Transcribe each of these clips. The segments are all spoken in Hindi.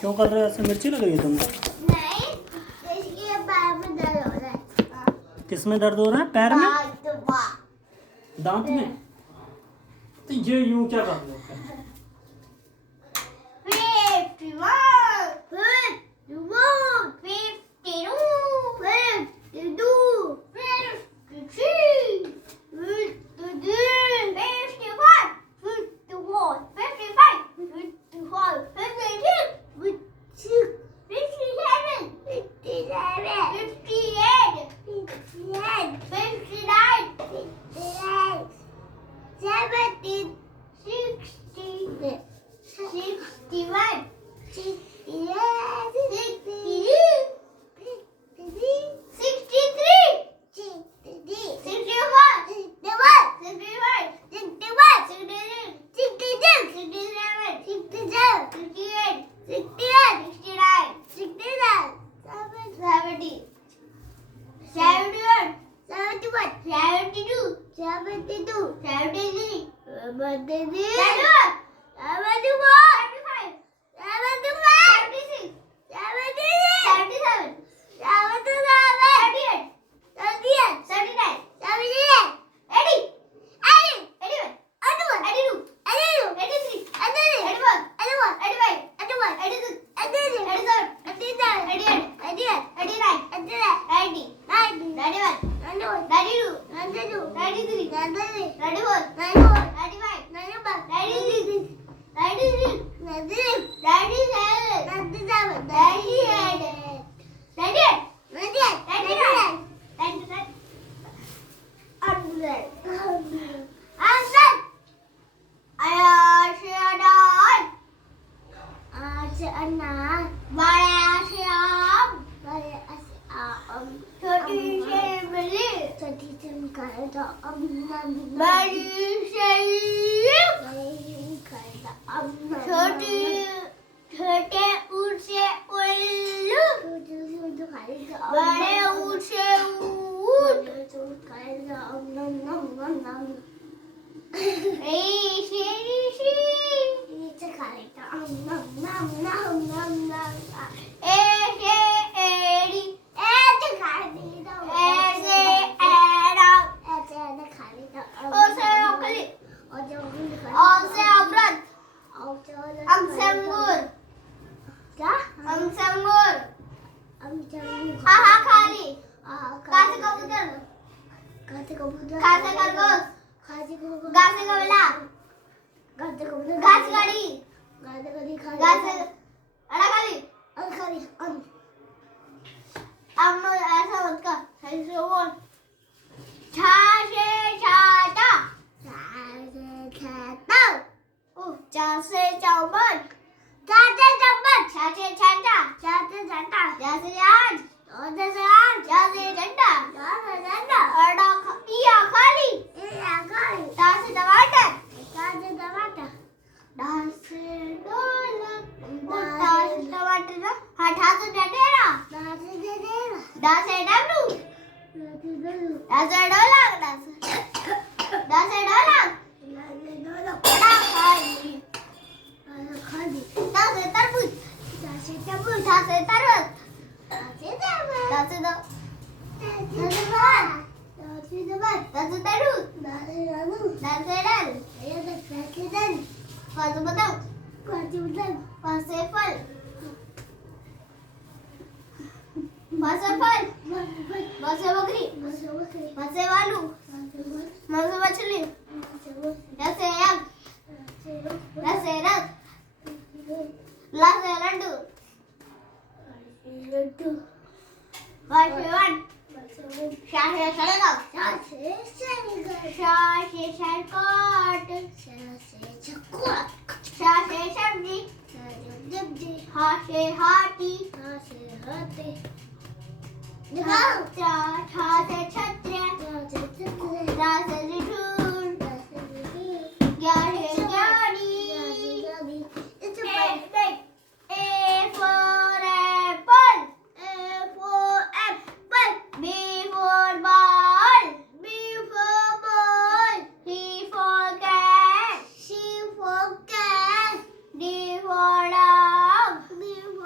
क्यों कर रहे हो ऐसे? मिर्ची लग रही है तुम्हें? नहीं, इसके पैर में दर्द हो रहा है। किस में दर्द हो रहा है? पैर में? दांत में? तो ये यूं क्या कर रहे हो? 你我的。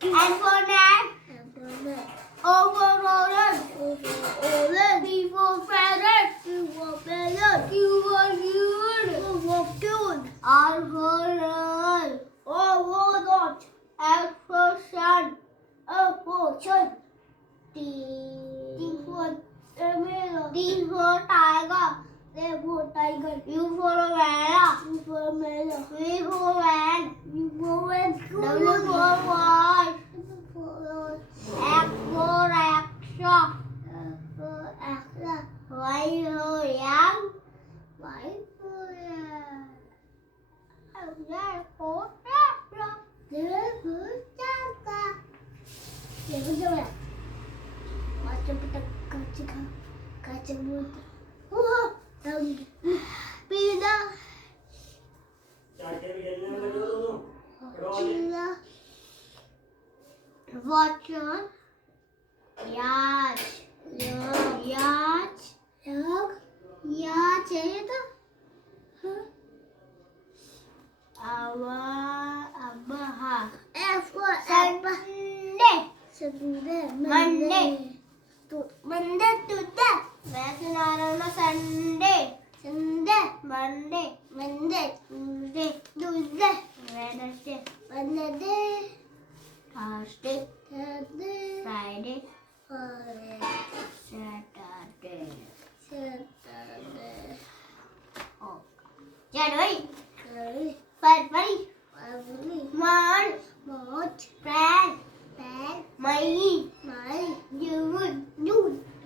N for net. O for orange. P for parrot. Q for cute. R for roll. O for dot. F for sun. O for sun. T for T for tiger. T for tiger. U for umbrella. V for van. W for watch. X for X-ray. Y for yak. चाटे भी खेलने में लगे हो दोनों करो Watcher, yacht, है तो F for Monday, Monday Tuesday, मैं सुना रहा हूँ ना Sunday, Monday, Tuesday, Wednesday, Thursday, Friday, Saturday. Oh, January, February, March, April, May, June,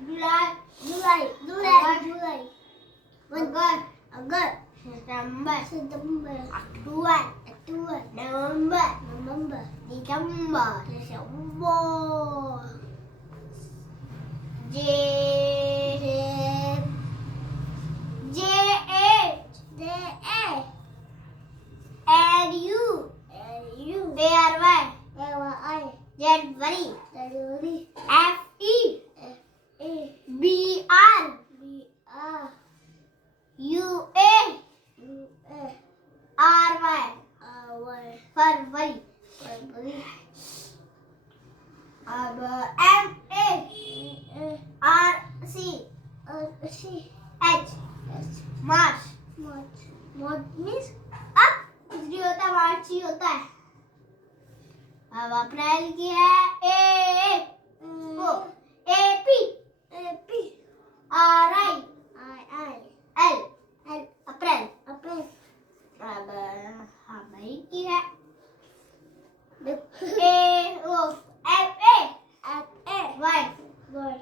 July, August, September, October, November, December, J8, and you, January, FE, BR, UA, RY, February. अब MA, RC, H, March means अब कुछ नहीं होता, मार्च ही होता है. अब अप्रैल की है AP, RI, L, अप्रैल. अब मई की है FA,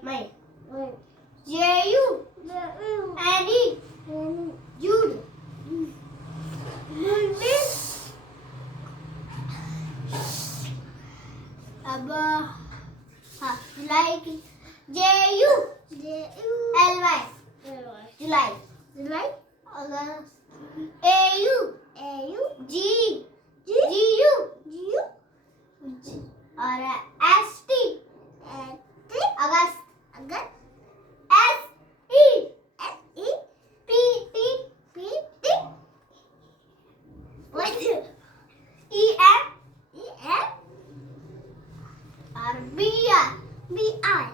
मई. JU, NE, June. अब जुलाई की JU, LY, जुलाई. अगस्त AU, GU, और ST, अगस्त. SE, PT, EM, और BR,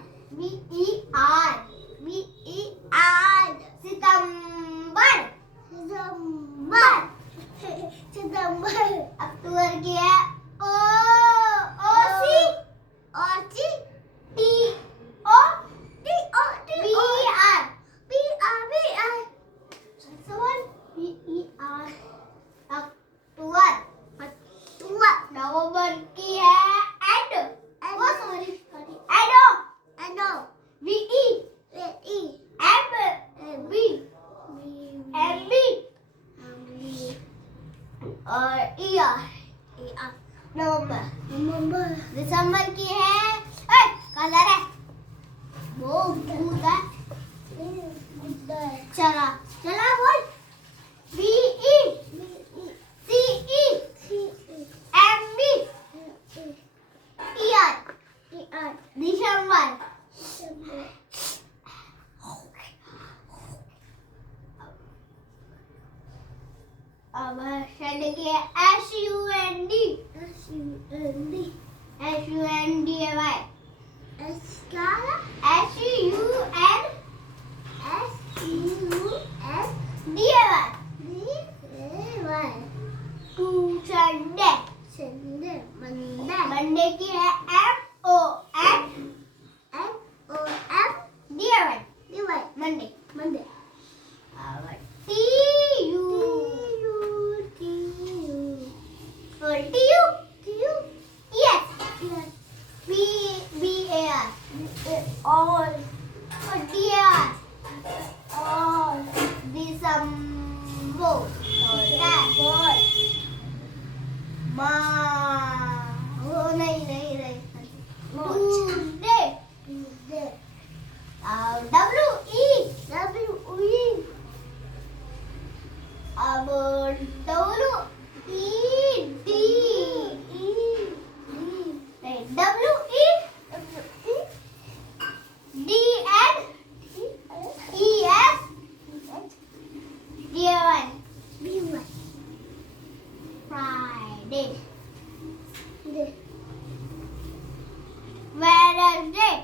सितंबर. अक्टूबर की है OC, अक्टूबर. नवंबर की है एडो, VE, MB, और ER, नवंबर. दिसंबर की है कलर है वो भूत है. चला बोल. VE, CE, MB, ER, दिसंबर. अब शनि की है SUND, मंडे की है Monday Monday all dear all December boy नहीं Tuesday W-E अब W-E-D W-E-D-N-E-S D-1 Friday Wednesday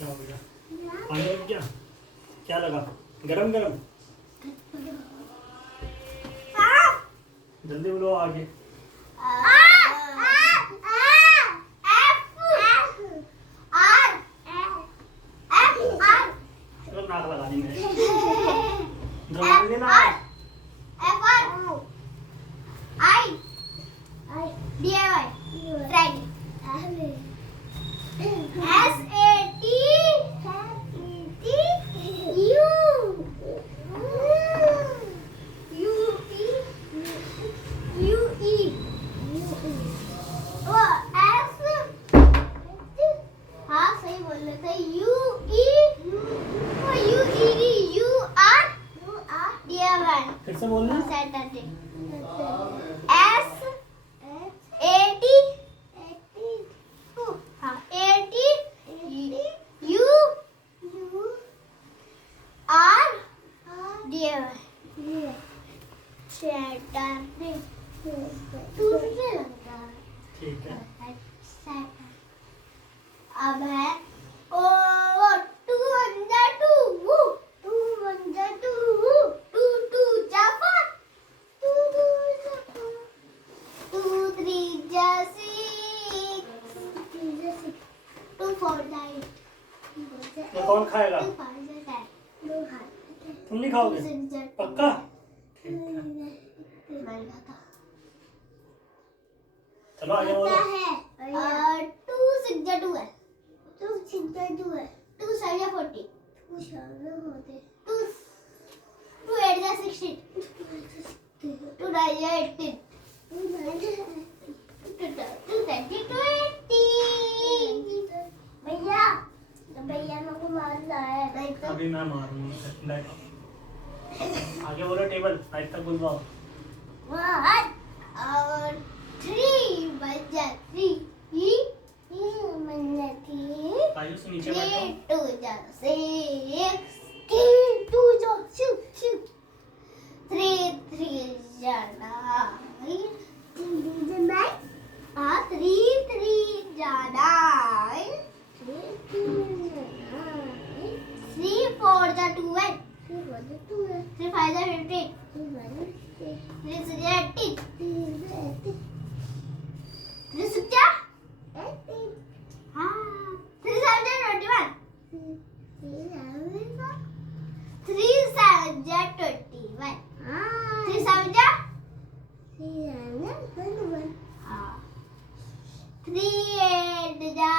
क्या हो गया? पानी लग गया? क्या लगा? गरम गरम? जल्दी बोलो आगे। चलो नाक लगा दी मैंने। दरवाजे देना। फिर से बोलना। ठीक है। अब है ओ 2 1 2 2 1 2 2 2 जा 4 2 2 जा 4 2 3 जा 6 2 4 जा 8 ये कौन खाएगा? 2 5 जा 10 तुम नहीं खाओगे? पक्का? मैं खाता चलो आगे बोलो। 2 6 जा 2 है 2 6 जा 2 है 2 7 जा 40 2 8 जा 16 2 9 जा 18 2 10 जा 20 भैया मेरे को मारना है नहीं तो अभी मैं मारूंगा। बैठो। आगे बोलो टेबल 5 तक बुलवाओ। 1 और 3 बजा 3 आयु से नीचे बैठो। 2 जा 6 2 जा 3 3 जा 9 3 जा 9 3 4 जा 12 3 5 जा 15 3 6 जा 18 3 6 जा 3 7 जा 21 3 7 जा 21 3 7 जा 3 8 जा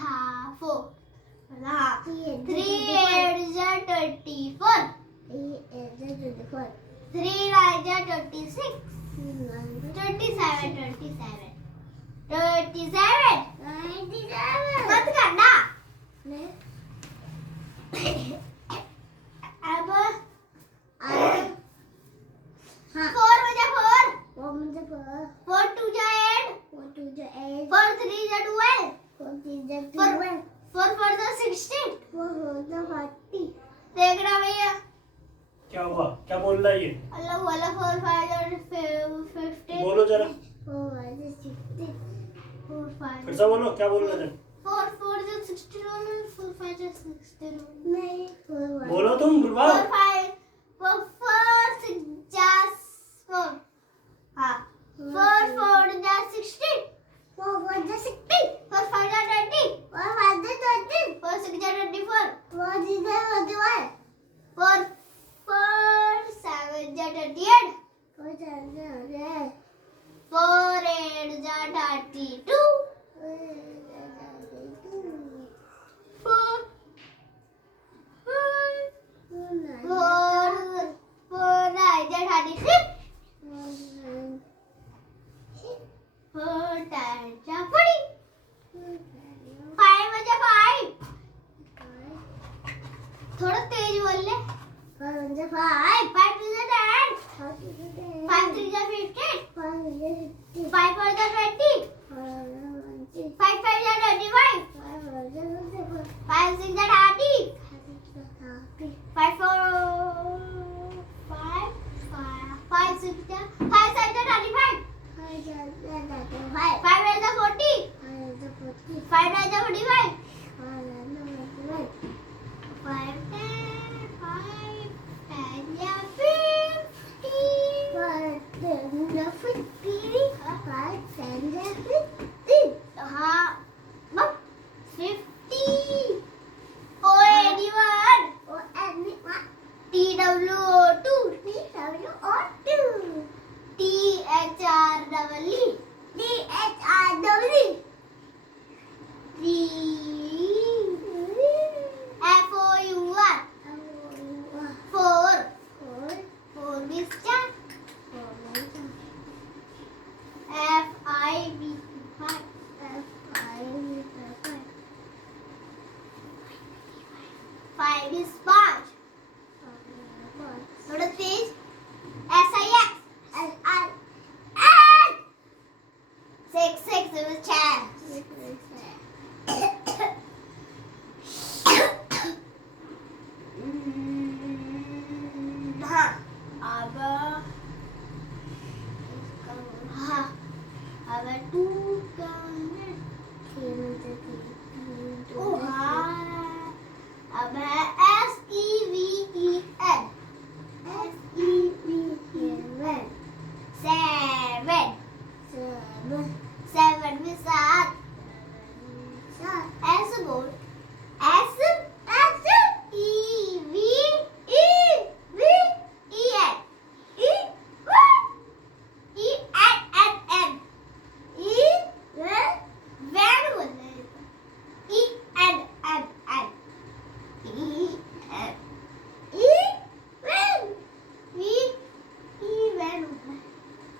4 3 8 जा 24 3 9 जा 26 27 मत करना अब हाँ 4 बजे 4 4 2 जा 8 4 3 जा 12 4 4 जा 16 देखना भैया क्या हुआ? क्या बोल रहा है ये? अल्लाह वाला 4 5 जा 15 बोलो जरा, 4 5 फिर से बोलो, क्या बोल रहे थे? 4 4 जा 16 और 4 5 जा 16 नहीं बोलो तुम, बुलवा। 4 5 4 6 जा 4 हाँ 4 4 जा 16 4 5 जा 20 4 6 जा 24 4 4 7 जा 28 4 8 जा 32 4 9 जा 36 4 10 जा 40 5 बजे 5 थोड़ा तेज बोल ले 5 बजे 5 5 बजे 10 5 3 जा 15 5 4 जा 20 5 5 जा 25 5 6 जा 30 5 4 5 6 जा 5 7 जा 35 5 8 जा 40 5 9 जा 45 5 10 जा 50 हाँ 50 O81 TWO2 THREE FOUR 4 Vista FIB 5 is 5 थोड़ा तेज SIX 6 is 10 हाँ अब अब 2 का ओ हाँ अब है SEVEN 7 में 7 ऐसे बोल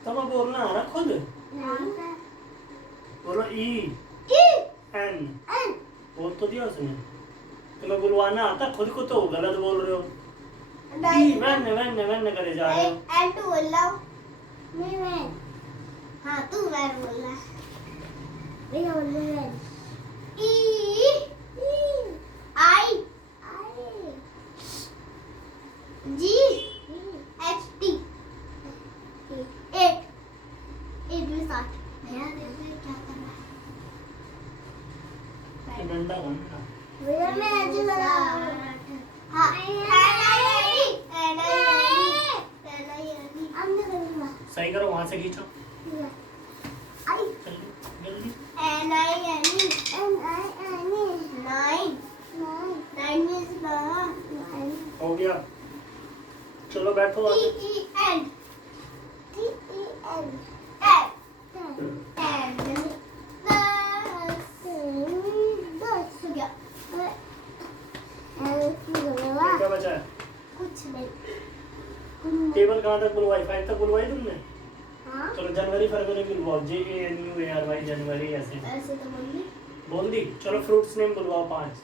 तब बोलना है ना खुद, बोलो EN बोल तो दिया उसने, तुम्हें बुलवाना आता खुद को, तो गलत बोल रहे हो। वैन करे जा रहे हो। एन टू बोल रहा हूँ मैं वैन हाँ तू वैन बोल रहा है भैया बोल रहे van I G H T 8 में 7 भैया देखो क्या कर रहा है डंडा बनना भैया मैं ऐसे लगा हाँ सही करो, वहां से खींचो जल्दी। 9 हो गया, चलो बैठो आगे। क्या बचा है? कुछ नहीं टेबल कहाँ तक बुलवाई? 5 तक बुलवाई तुमने? हाँ चलो जनवरी फरवरी बुलवाओ, JANUARY जनवरी ऐसे ऐसे तो बोल दी। चलो फ्रूट्स नेम बुलवाओ 5,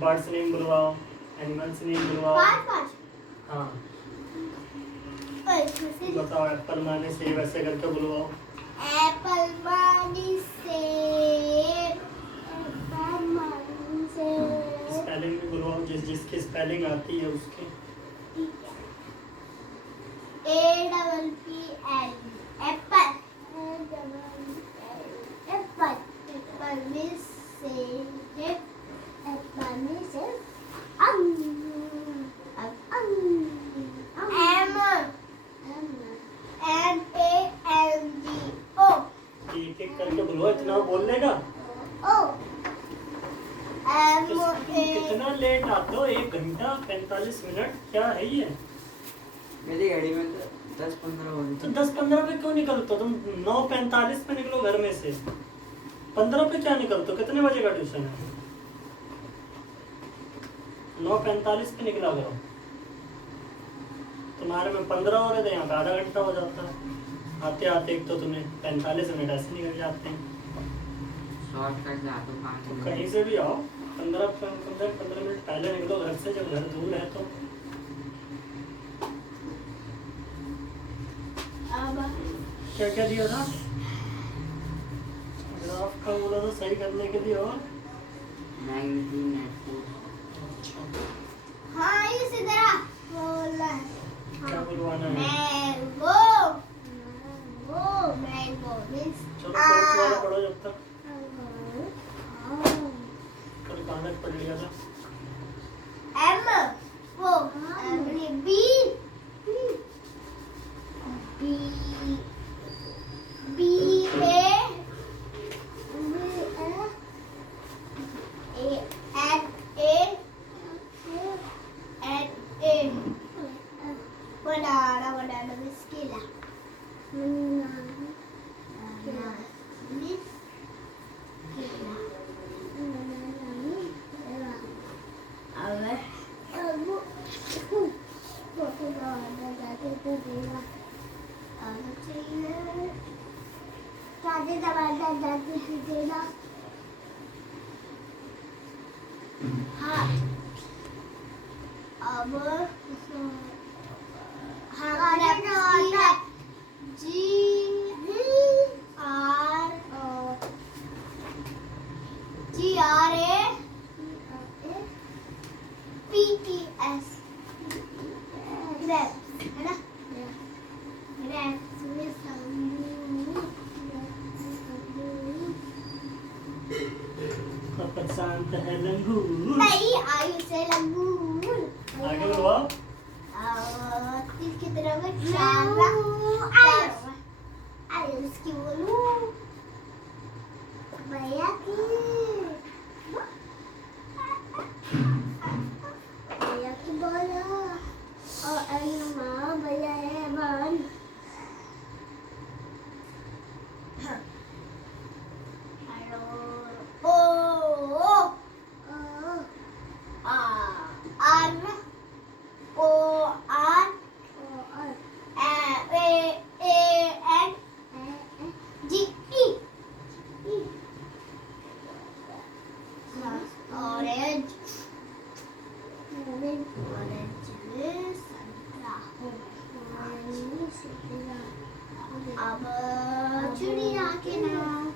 बर्ड्स नेम बुलवाओ, एनिमल्स नेम बुलवाओ। 5 हाँ ऐसे बताओ। एप्पल माने सेब ऐसे करके बुलवाओ। एप्पल मानी सेब, एप्पल मानी सेब। स्पेलिंग भी बुलवाओ, जिसकी स्पेलिंग आती है उसकी। APPL एप्पल, एप्पल, एप्पल में सेब, एप्पल में सेब। MANGO। एक एक करके बुलवाओ, इतना बोल लेगा। कितना लेट आते हो, 1 घंटा 45 मिनट, क्या है ये? मेरी गाड़ी में तो 10-15 हो तो 10-15 पे क्यों निकलते हो तुम? 9:45 पे निकलो घर में से, 15 पे क्या निकलते हो? कितने बजे का ट्यूशन है? 9:45 पे निकला करो। तुम्हारे में 15 हो रहे थे, यहाँ पे आधा घंटा हो जाता है। आते आते एक तो तुम्हें 45 मिनट ऐसे निकल जाते हैं। शॉर्टकट जा तो 5 तो मिनट। कहीं से भी आओ, 15 मिनट पहले निकलो घर से, जब घर दूर है तो। क्या क्या दिया था? ग्राफ का बोला था सही करने के लिए। और हाँ ये सीधा बोला है। क्या बुलवाना है? मैंगो, मैंगो, मैंगो मीन्स चलो फोर्थ वाला पढ़ो जब तक। कल कागज पढ़ लिया था। M वो B banana with skilla. GRAPTS grapes है ना? grapes में शांत है लंगूर। नहीं आयु से लंगूर। आगे बुलवाओ। तीर की तरफ चार आयु इसकी बोलूं भैया की बोलो और माँ भैया है मान hello O R O R A N G E orange अब चिड़िया के नाम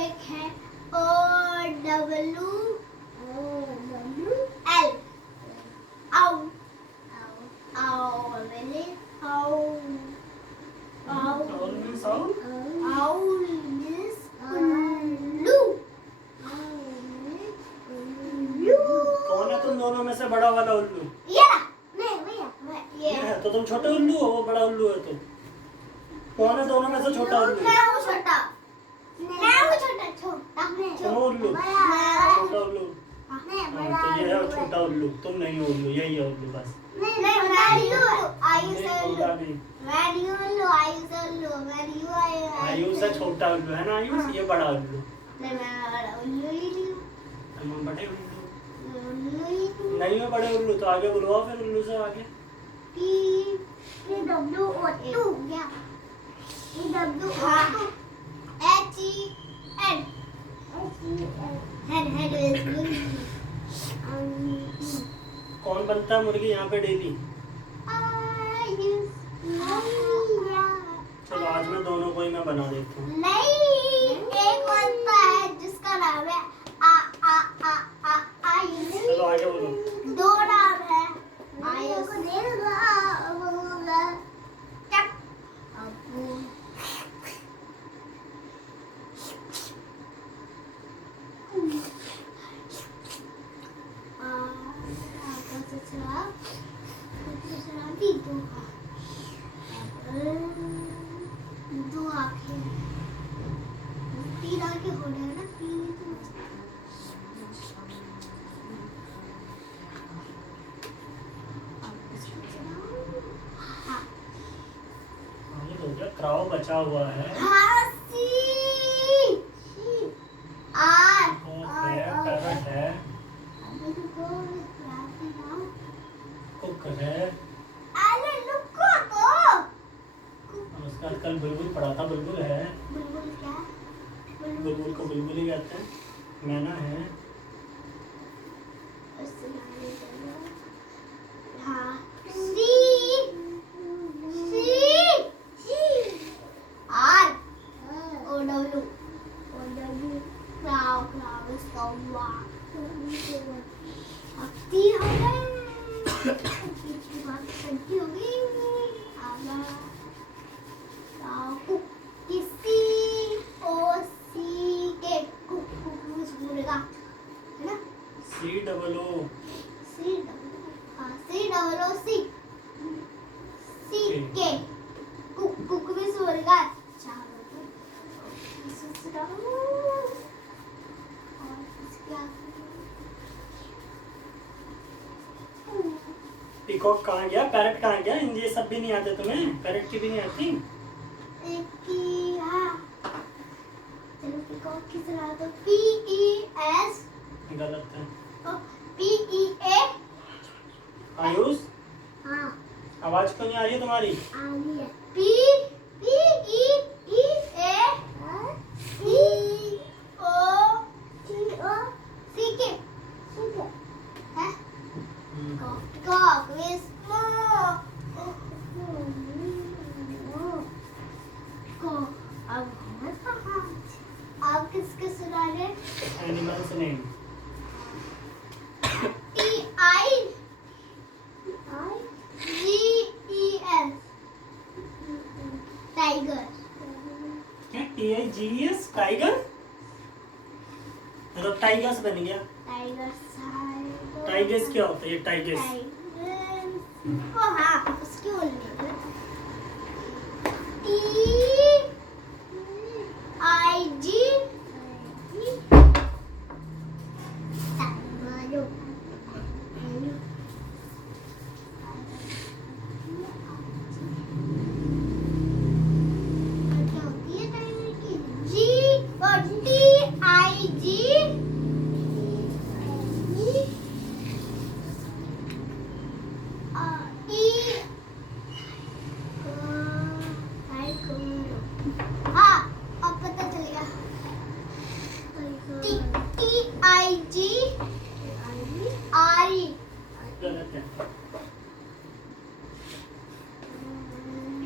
एक है OWL कौन है तुम दोनों में से बड़ा वाला उल्लू? ये नहीं भैया ये है तो तुम छोटे उल्लू हो, वो बड़ा उल्लू है तो कौन है दोनों में से छोटा उल्लू? मैं वो छोटा तुम हो उल्लू, छोटा उल्लू। हाँ, तो ये है छोटा उल्लू, तुम नहीं हो उल्लू, यही है उल्लू बस। आयुष है छोटा उल्लू है ना? आयुष ये बड़ा उल्लू, हम बड़े उल्लू। नहीं है बड़े उल्लू, तो आगे बुलवाओ फिर उल्लू से आगे। कौन बनता है मुर्गी यहाँ पे डेली? चलो आज मैं दोनों को ही मैं बना देता हूँ। नहीं, एक बनता है जिसका नाम है आ आ आ आ आयुष। चलो आगे बोलो। दो नाम है आयुष। चक। दो आंखें, तीन आंखें हो रहे हैं ना, तीन। ये तो हो गया, क्राउ बचा हुआ है। पैरट है, कुक है। उसका कल बुलबुल पड़ा था, बुलबुल है। बुलबुल को बुलबुल ही कहते हैं। मैना है। पीकॉक कहाँ गया? पैरट कहाँ गया? ये सब भी नहीं आते तुम्हें? पैरट की भी नहीं आती? चलो पीकॉक की सलाह दो। PES गलत है। PEA आयुष, हाँ आवाज क्यों नहीं आ रही है तुम्हारी? आनी है। PEA COCK है। Cock is small. अब किसके सुना रहे? Animals name. TIGES tiger. क्या TIGES? टाइगर? मतलब टाइगर्स बन गया। टाइगर्स क्या होता है? ये टाइगर्स ओ हाँ, उसकी बोलने TIG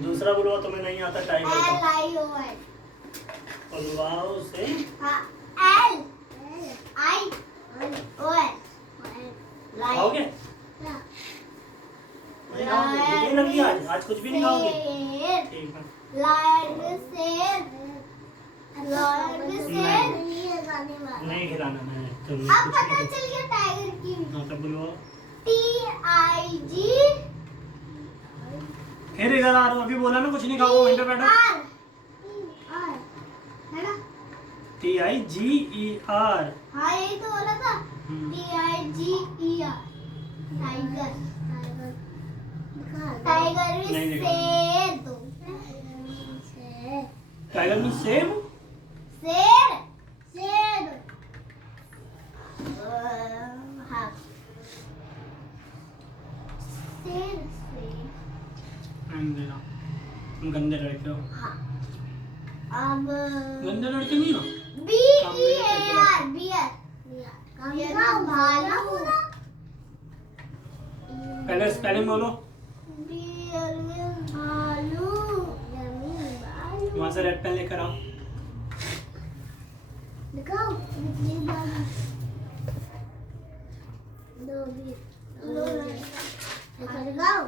दूसरा बुलवा तुम्हें नहीं आता टाइगर का? LION बुलवाओ से। हाँ LION खाओगे? नहीं खाओगे? भूख नहीं लगी आज कुछ भी नहीं खाओगे? ठीक है। लायन शेर नहीं खिलाना है तुम्हें। अब पता चल गया टाइगर की। हाँ तो बुलवाओ। TIG फिर इधर आ रहा हूँ, अभी बोला ना कुछ नहीं खाओगे, वहीं पे बैठो। है ना? TIGER। हाँ यही तो बोला था। TIGER tiger. टाइगर में नहीं, नहीं। शेर दो। टाइगर में सेब? शेर शेर हाँ नहीं देना, तुम गंदे लड़के हो। हाँ अब गंदे लड़के नहीं हो। B E R bear bear भालू पहले स्पेलिंग बोलो। बियर भालू वहाँ से रेड पेन लेकर आओ। दिखाओ दिखाओ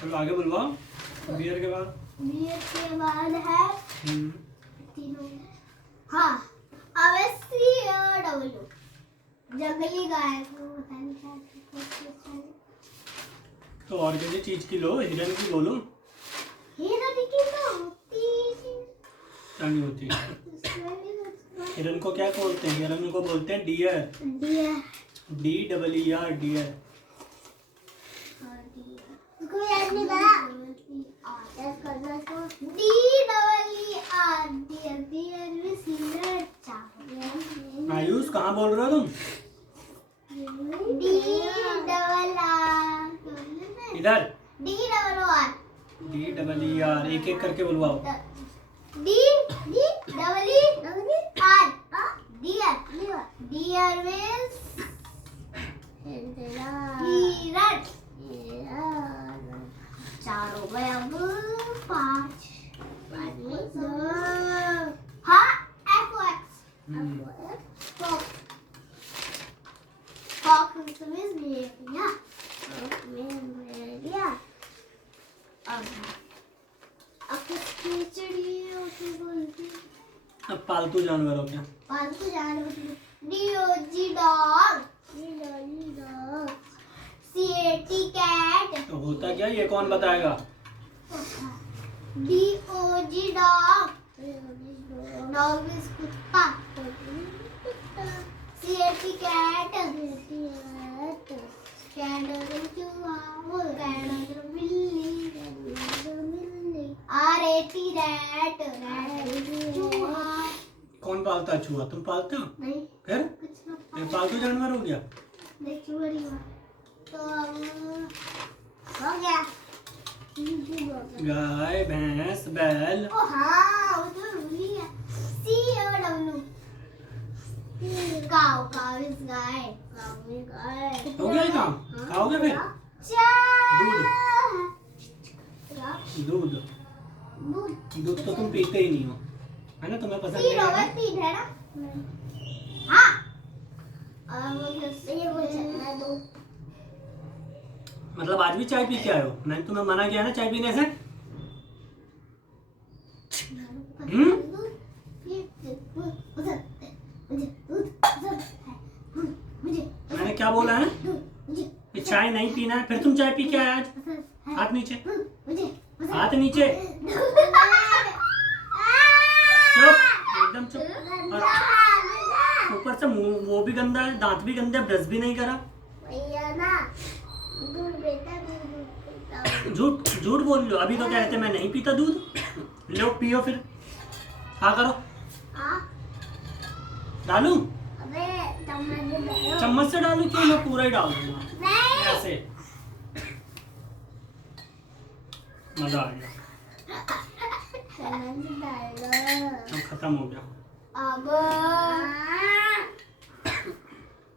चलो आगे बुलवाओ। बियर के बाद बियर के बाद है तीनों। हाँ अब सी डब्ल्यू जंगली गाय को पता नहीं क्या तो और किसी चीज की लो, हिरन की बोलो। हिरन की तो होती क्या नहीं होती? हिरन को क्या बोलते हैं? हिरन को बोलते हैं डियर। Dear DEER dear. उसको याद नहीं करा DEER डियर में सिगरेट चाप आयुष कहाँ बोल रहे हो तुम? इधर DEER एक एक करके बुलवाओ। डियर means हिरन। चार हो गए अब पाँच। हाँ Fox means भेड़िया। अब चिड़ियों को बोलते हैं अब पालतू जानवर हो क्या? पालतू जानवर डीओजी डॉग सीएटी कैट। तो होता क्या, ये कौन बताएगा? डीओजी डॉग डॉग इज कुत्ता। सीएटी कैट कैंडल चूहा कैंडल बिल्ली आरएटी रैट चूहा। कौन पालता है चूहा? तुम पालते हो? नहीं फिर कुछ ना ये पालतू जानवर हो गया। देखिए बड़ी बात तो अब हो गया। गाय, भैंस, बैल। ओ हाँ वो तो भूल ही गया। COW cow cow is guy cow is guy. हो गया ये काम? खाओगे फिर? दूध। दूध तो तुम पीते ही नहीं हो, है ना? तुम्हें पसंद नहीं है? पीठ है ना। हाँ अब ये बोल सकता दो। मतलब आज भी चाय पी के आए हो? मैंने तुम्हें मना किया ना चाय पीने से? मैंने क्या बोला है कि चाय नहीं पीना है, फिर तुम चाय पी के आए आज? हाथ नीचे, हाथ नीचे, चुप, एकदम चुप। और ऊपर से मुंह वो भी गंदा है, दांत भी गंदे, ब्रश भी नहीं करा। झूठ झूठ बोल लो। अभी तो कह रहे थे मैं नहीं पीता दूध। लो पियो फिर। हाँ करो। डालूं? चम्मच से डालूं? क्यों, मैं पूरा ही डाल दूंगा ऐसे। मजा आ गया, अब खत्म हो गया।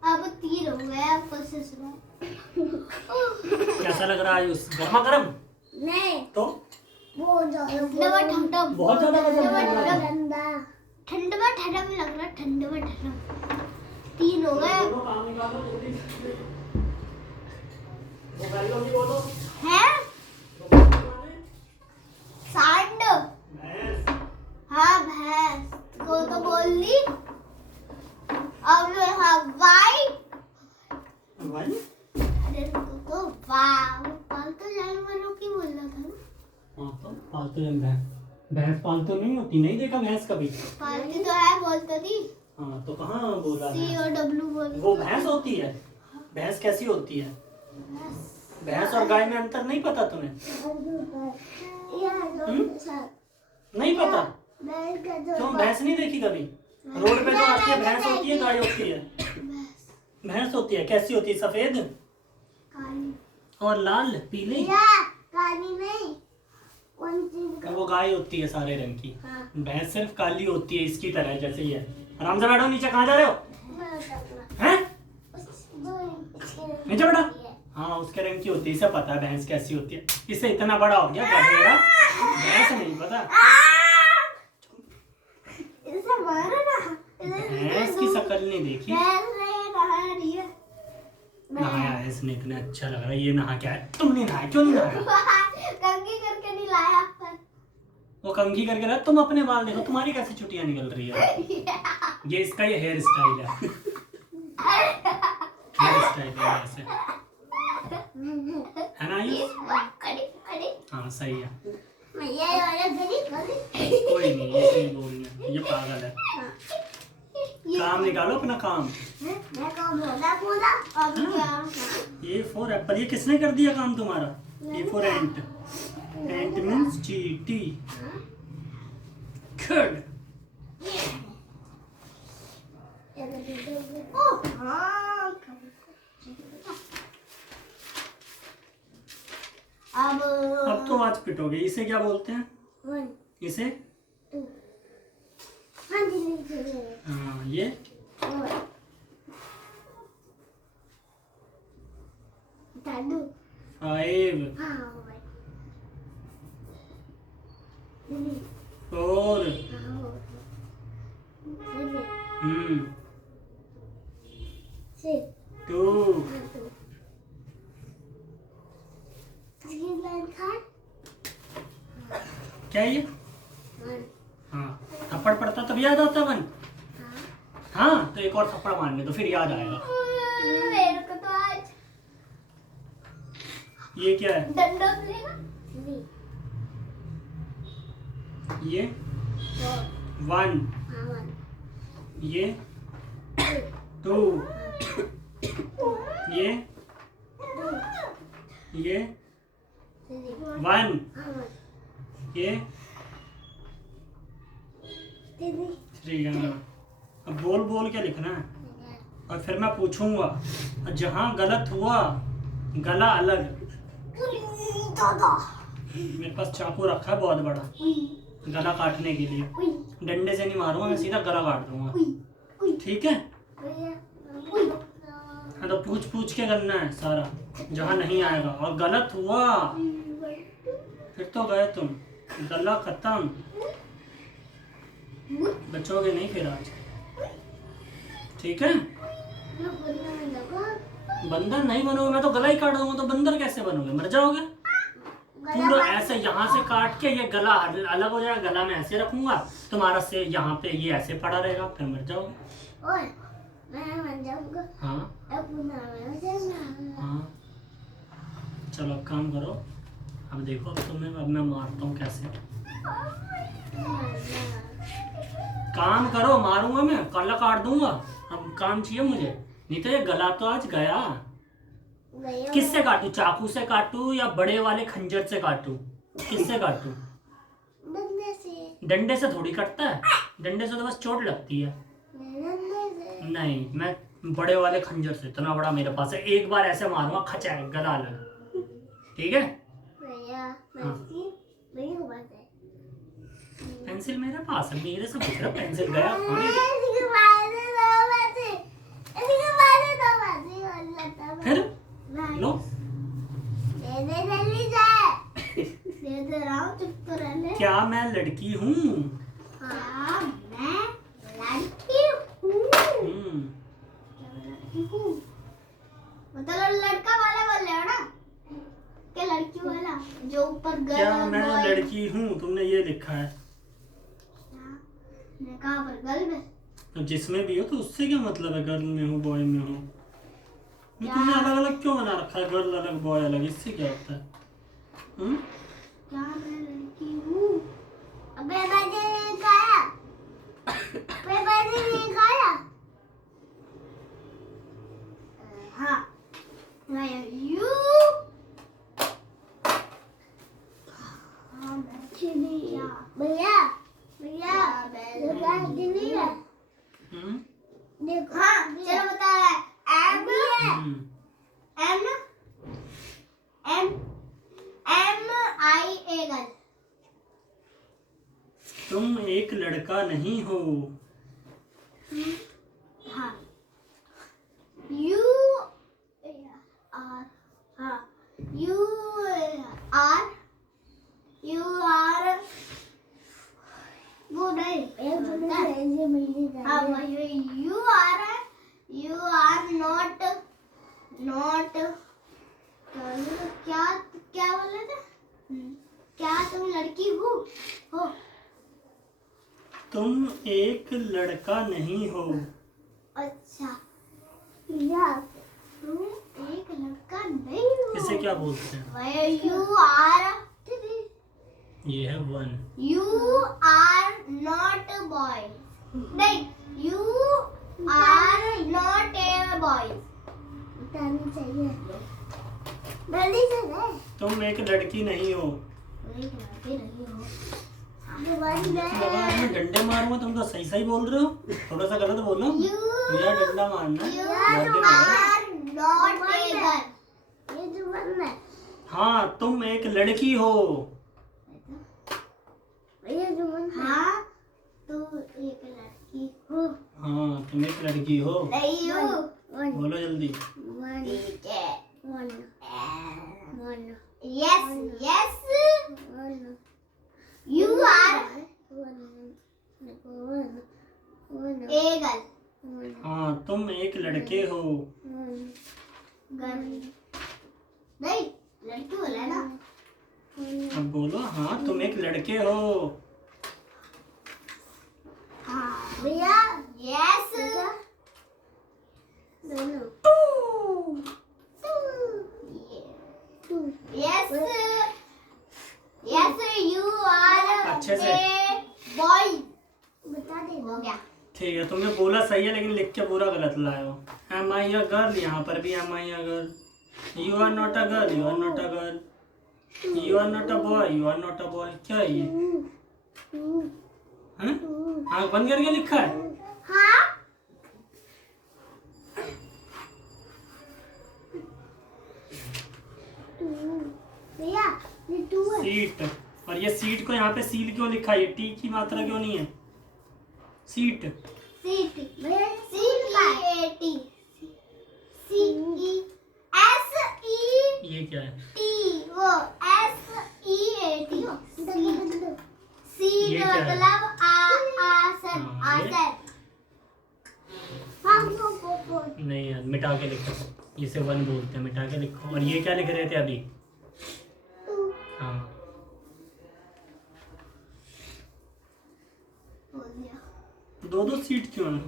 अब 3 हो गए। अब कोशिश कैसा लग रहा है आयुष? गर्मा गर्म? नहीं तो बहुत ज्यादा ठंडा बहुत ज्यादा ठंडा में लग रहा है। ठंडा में ठंडा 3 हो गए हैं। सांड। हाँ भैंस को तो बोल दी। अब हवाई। अरे तो वाह पालतू जानवरों की बोल रहा था ना। हाँ तो पालतू भैंस पालतू नहीं होती? नहीं देखा भैंस कभी? पालतू तो है बोलती थी। हाँ तो कहाँ बोल रहा है? COW बोल। वो भैंस होती है? भैंस कैसी होती है? भैंस और गाय में अंतर नहीं पता तुम्हें? नहीं पता? क्यों, भैंस नहीं देखी कभी? रोड पे जो आती है भैंस होती है गाय होती है? भैंस होती है। कैसी होती है? सफेद? और लाल पीली, भैया काली नहीं, कौन सी? वो गाय होती है सारे रंग की। हाँ। भैंस सिर्फ काली होती है इसकी तरह, जैसे ये। आराम से बैठो, नीचे कहाँ जा रहे हो? हैं? नीचे बैठो। हाँ, उसके रंग की होती है, इसे पता है भैंस कैसी होती है। इसे इतना बड़ा हो गया गधेड़ा, भैंस नहीं पता। इसे मारो ना। भैंस की शक्ल नहीं देखी। भैंस नहीं नहा रही है। नहाया है इसने, इतना अच्छा लग रहा है। ये नहा क्या है? तुम नहीं नहाए, क्यों नहीं नहाया? कंघी करके नहीं लाया पर। वो कंघी करके रहा। तुम अपने बाल देखो, तुम्हारी कैसी चुटियां निकल रही है। ये इसका ये हेयर स्टाइल है। हेयर स्टाइल है ऐसे, है ना ये? हाँ सही है। ये वाला गली कोई नहीं, ये सही बोल रही है, ये पागल है। काम निकालो अपना काम। मैं काम बोला बोला अब क्या? ये फॉर एप्पल, ये किसने कर दिया काम तुम्हारा? ये फॉर एंट, एंट मीन्स चींटी। गुड। अब तो आज पिटोगे। इसे क्या बोलते हैं? इसे हाँ, ये 5 4 2 क्या ये? हाँ, थप्पड़ पड़ता तब याद आता वन। हाँ, तो एक और थप्पड़ मारने तो फिर याद आएगा। मेरे को तो आज ये क्या है? डंडा मिलेगा। ये 1, ये 2, ये 1, ये 3। अब बोल बोल के लिखना है और फिर मैं पूछूंगा। जहाँ गलत हुआ गला अलग। मेरे पास चाकू रखा है बहुत बड़ा, गला काटने के लिए। डंडे से नहीं मारूंगा मैं, सीधा गला काट दूंगा। ठीक है? हाँ, तो पूछ पूछ के करना है सारा, जहाँ नहीं आएगा। और गलत हुआ फिर तो गए तुम, गला खत्म। बचोगे नहीं फिर आज, ठीक है? बंदर नहीं बनोगे, मैं तो गला ही काट दूंगा। तो बंदर कैसे बनोगे? मर जाओगे। पूरा ऐसे यहाँ से काट के ये गला अलग हो जाएगा, गला में ऐसे रखूंगा, तुम्हारा से यहाँ पे ये ऐसे पड़ा रहेगा, फिर मर जाओगे। मैं मर जाऊंगा। हाँ हाँ, चलो अब काम करो। अब देखो, अब तुम्हें अब मैं मारता हूँ कैसे। काम करो, मारूंगा मैं, गला काट दूंगा। अब काम चाहिए मुझे, नहीं तो ये गला तो आज गया। किससे काटूं? चाकू से काटूं या बड़े वाले खंजर से काटूं? किससे काटूं? डंडे से थोड़ी कटता है, डंडे से तो बस चोट लगती है। नहीं, मैं बड़े वाले खंजर से, इतना बड़ा मेरे पास है। एक बार ऐसे मारूंगा, खचा गला अलग। ठीक है? पेंसिल मेरे पास है, मेरे से पूछ रहा पेंसिल गया। फिर लो, क्या मैं लड़की हूँ? मतलब लड़का वाला बोल रहे हो ना, क्या लड़की वाला जो ऊपर गर्ल? क्या मैं लड़की हूँ? तुमने ये लिखा है। कहाँ पर? गर्ल में? तो जिसमें भी हो तो उससे क्या मतलब है? गर्ल में हो, बॉय में हो? तुमने अलग अलग क्यों बना रखा है? गर्ल अलग, बॉय अलग, इससे क्या होता है? क्या मैं लड़की हूँ? अबे मैंने ये गाया, मैंने ये गाया। हाँ, यू भैया भैया नहीं है। देखो, हाँ चलो बता रहा है। एम भी है, एम ना, एगल। तुम एक लड़का नहीं हो। हाँ यू आर, हाँ यू आर वो नहीं हाँ यू आर नॉट क्या क्या बोले थे? क्या तुम लड़की हो? तुम एक लड़का नहीं हो। अच्छा या तुम एक लड़का नहीं हो। इसे क्या बोलते हैं? यू आर, ये है 1। यू आर नॉट बॉय, नहीं you are not a boy. चाहिए जल्दी से दे। तुम एक लड़की नहीं हो। एक लड़के नहीं हो। बाबा मैं डंडे मारूंगा, तुम तो सही सही बोल रहे हो। थोड़ा सा गलत बोलो। मेरा डंडा मारना है। बहुत दिन हो गए। ये जो बन है हाँ तुम एक लड़की हो। ये जो बन हाँ तुम एक लड़की हो। हाँ तुम एक लड़की हो। नहीं हो। बोलो जल्दी। ठीक है। Yes you are a girl. हाँ तुम एक लड़के हो। नहीं लड़की बोला ना। अब बोलो हाँ तुम एक लड़के हो। हाँ भैया यस दोनों यस यस यू आर अच्छे से। बॉय। बता दे हो गया। ठीक है तुमने बोला सही है, लेकिन लिख के पूरा गलत लाए हो। एम आई अ गर्ल, यहाँ पर भी am I a girl. You are not a girl, you are not a girl. You are not a boy, you are not a boy. क्या है ये? हैं? आँख बंद करके लिखा है। हाँ भैया ये टू है। सीट, और ये सीट को यहाँ पे सील क्यों लिखा है? ये टी की मात्रा क्यों नहीं है? सीट। सीट भैया सीट का A T C E S E ये क्या है? टी वो S E A T C ये क्या है? मतलब आसन हाँ, ये? आसन। हाँ वो नहीं यार, मिटा के लिखो। इसे 1 बोलते हैं, मिटा के लिखो। और ये क्या लिख रहे थे अभी? हाँ बोल दिया। दो सीट क्यों है?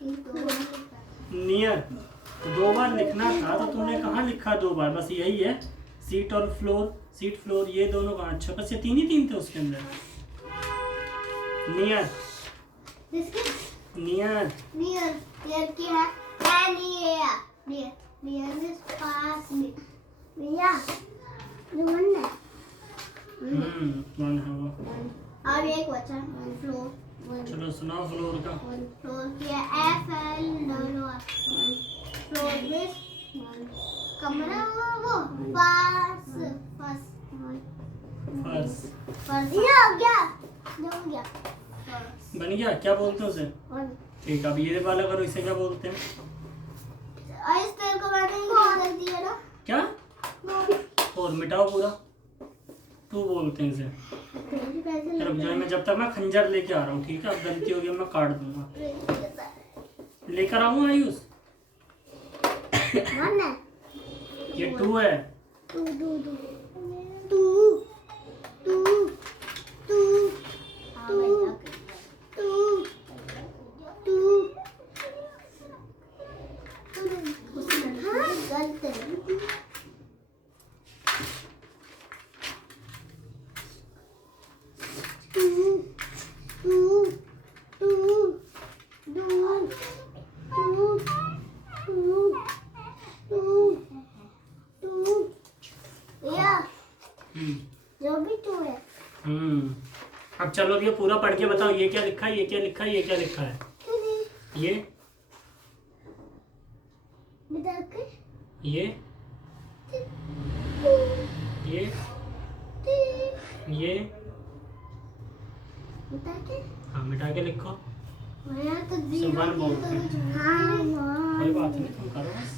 दो नियर 2 बार लिखना था, तो तुमने कहाँ लिखा 2 बार? बस यही है, सीट और फ्लोर। सीट फ्लोर ये दोनों कहाँ? अच्छा बस ये 3 ही 3 थे उसके अंदर। नियर नियर नियर नियर क्या है? Near near near is pass में भैया जो मन है। 1 है वो। अब एक बचा फ्लोर। चलो सुनाओ फ्लोर का। फ्लोर किया F L W R. Floor में कमरा वो फर्श फर्श फर्श फर्श ये हो गया हो गया फर्श। बन गया। क्या बोलते हैं उसे? ठीक, अब ये वाला करो, इसे क्या बोलते हैं? इस तेल को मैंने ही कर दिया ना। क्या? और मिटाओ पूरा। 2 बोलते हैं इसे। रुक जाओ, मैं जब तक मैं खंजर लेके आ रहा हूँ, ठीक है? अब गलती हो गई, मैं काट दूंगा। लेकर आऊँ आयुष? ये 2 है। जो भी टू है। अब चलो ये पूरा पढ़ के बताओ, ये क्या लिखा है, ये क्या लिखा है, ये क्या लिखा है? ये ये ये बता के हाँ मिटा के लिखो। मैं तो इसे वन बोलते हैं। हाँ कोई बात नहीं, तुम करो बस।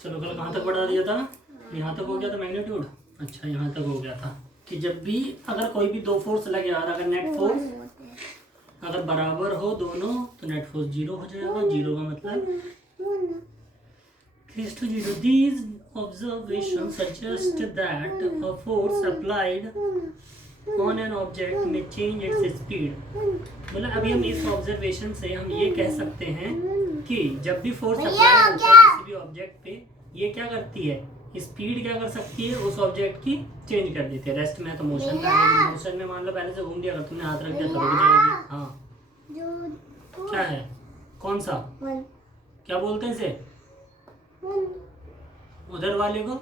चलो कल कहाँ तक बढ़ा दिया था? यहाँ तक हो गया था मैग्नीट्यूड। अच्छा यहाँ तक हो गया था कि जब भी अगर कोई भी दो फोर्स लगे यार, अगर नेट फोर्स अगर बराबर हो दोनों तो नेट फोर्स 0 हो जाएगा। 0 का मतलब is to 0. These observations suggest that a force applied on an object may change its speed. मतलब अभी हम इस ऑब्जर्वेशन से हम ये कह सकते हैं कि जब भी फोर्स अप्लाई होता है किसी भी ऑब्जेक्ट पे, ये क्या करती है, स्पीड क्या कर सकती है उस ऑब्जेक्ट की, चेंज कर देती है। रेस्ट में तो मोशन में आएगी, मोशन में मान लो पहले से घूम दिया, अगर तुमने हाथ रख दिया तो रुक जाएगी। हाँ क्या है, कौन सा, क्या बोलते हैं इसे? उधर वाले को,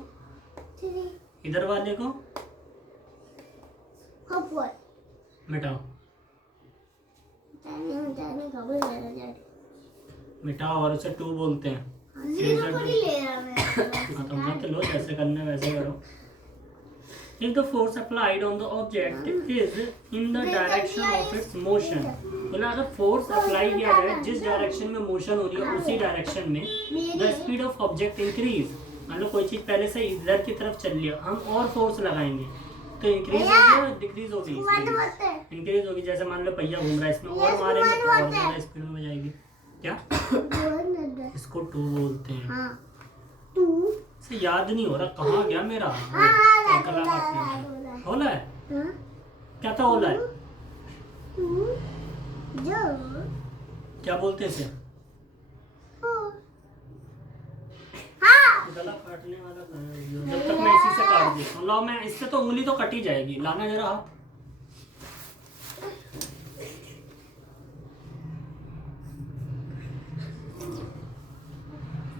इधर वाले को मिटाओ, मिटाओ और उसे 2 बोलते हैं। हाँ तो मत लो, जैसे करना है वैसे करो। If the force applied on the object is in the direction of its motion, बोला अगर फोर्स अप्लाई किया जाए जिस डायरेक्शन में मोशन हो रही है उसी डायरेक्शन में the speed of object increase, मान लो कोई चीज पहले से इधर की तरफ चल रही है, हम और फोर्स लगाएंगे तो इंक्रीज होगी या डिक्रीज होगी? इंक्रीज होगी। जैसे मान लो पहिया घूम रहा है, इसमें और मारेंगे तो और ज्यादा स्पीड में जाएगी। क्या इसको 2 बोलते हैं। इसे याद नहीं हो रहा कहाँ गया मेरा होला है, क्या था होला है, क्या बोलते हैं इसे? गला काटने वाला जब तक मैं इसी से काट देता हूँ। लाओ, मैं इससे तो उंगली तो कटी जाएगी, लाना जरा हाथ।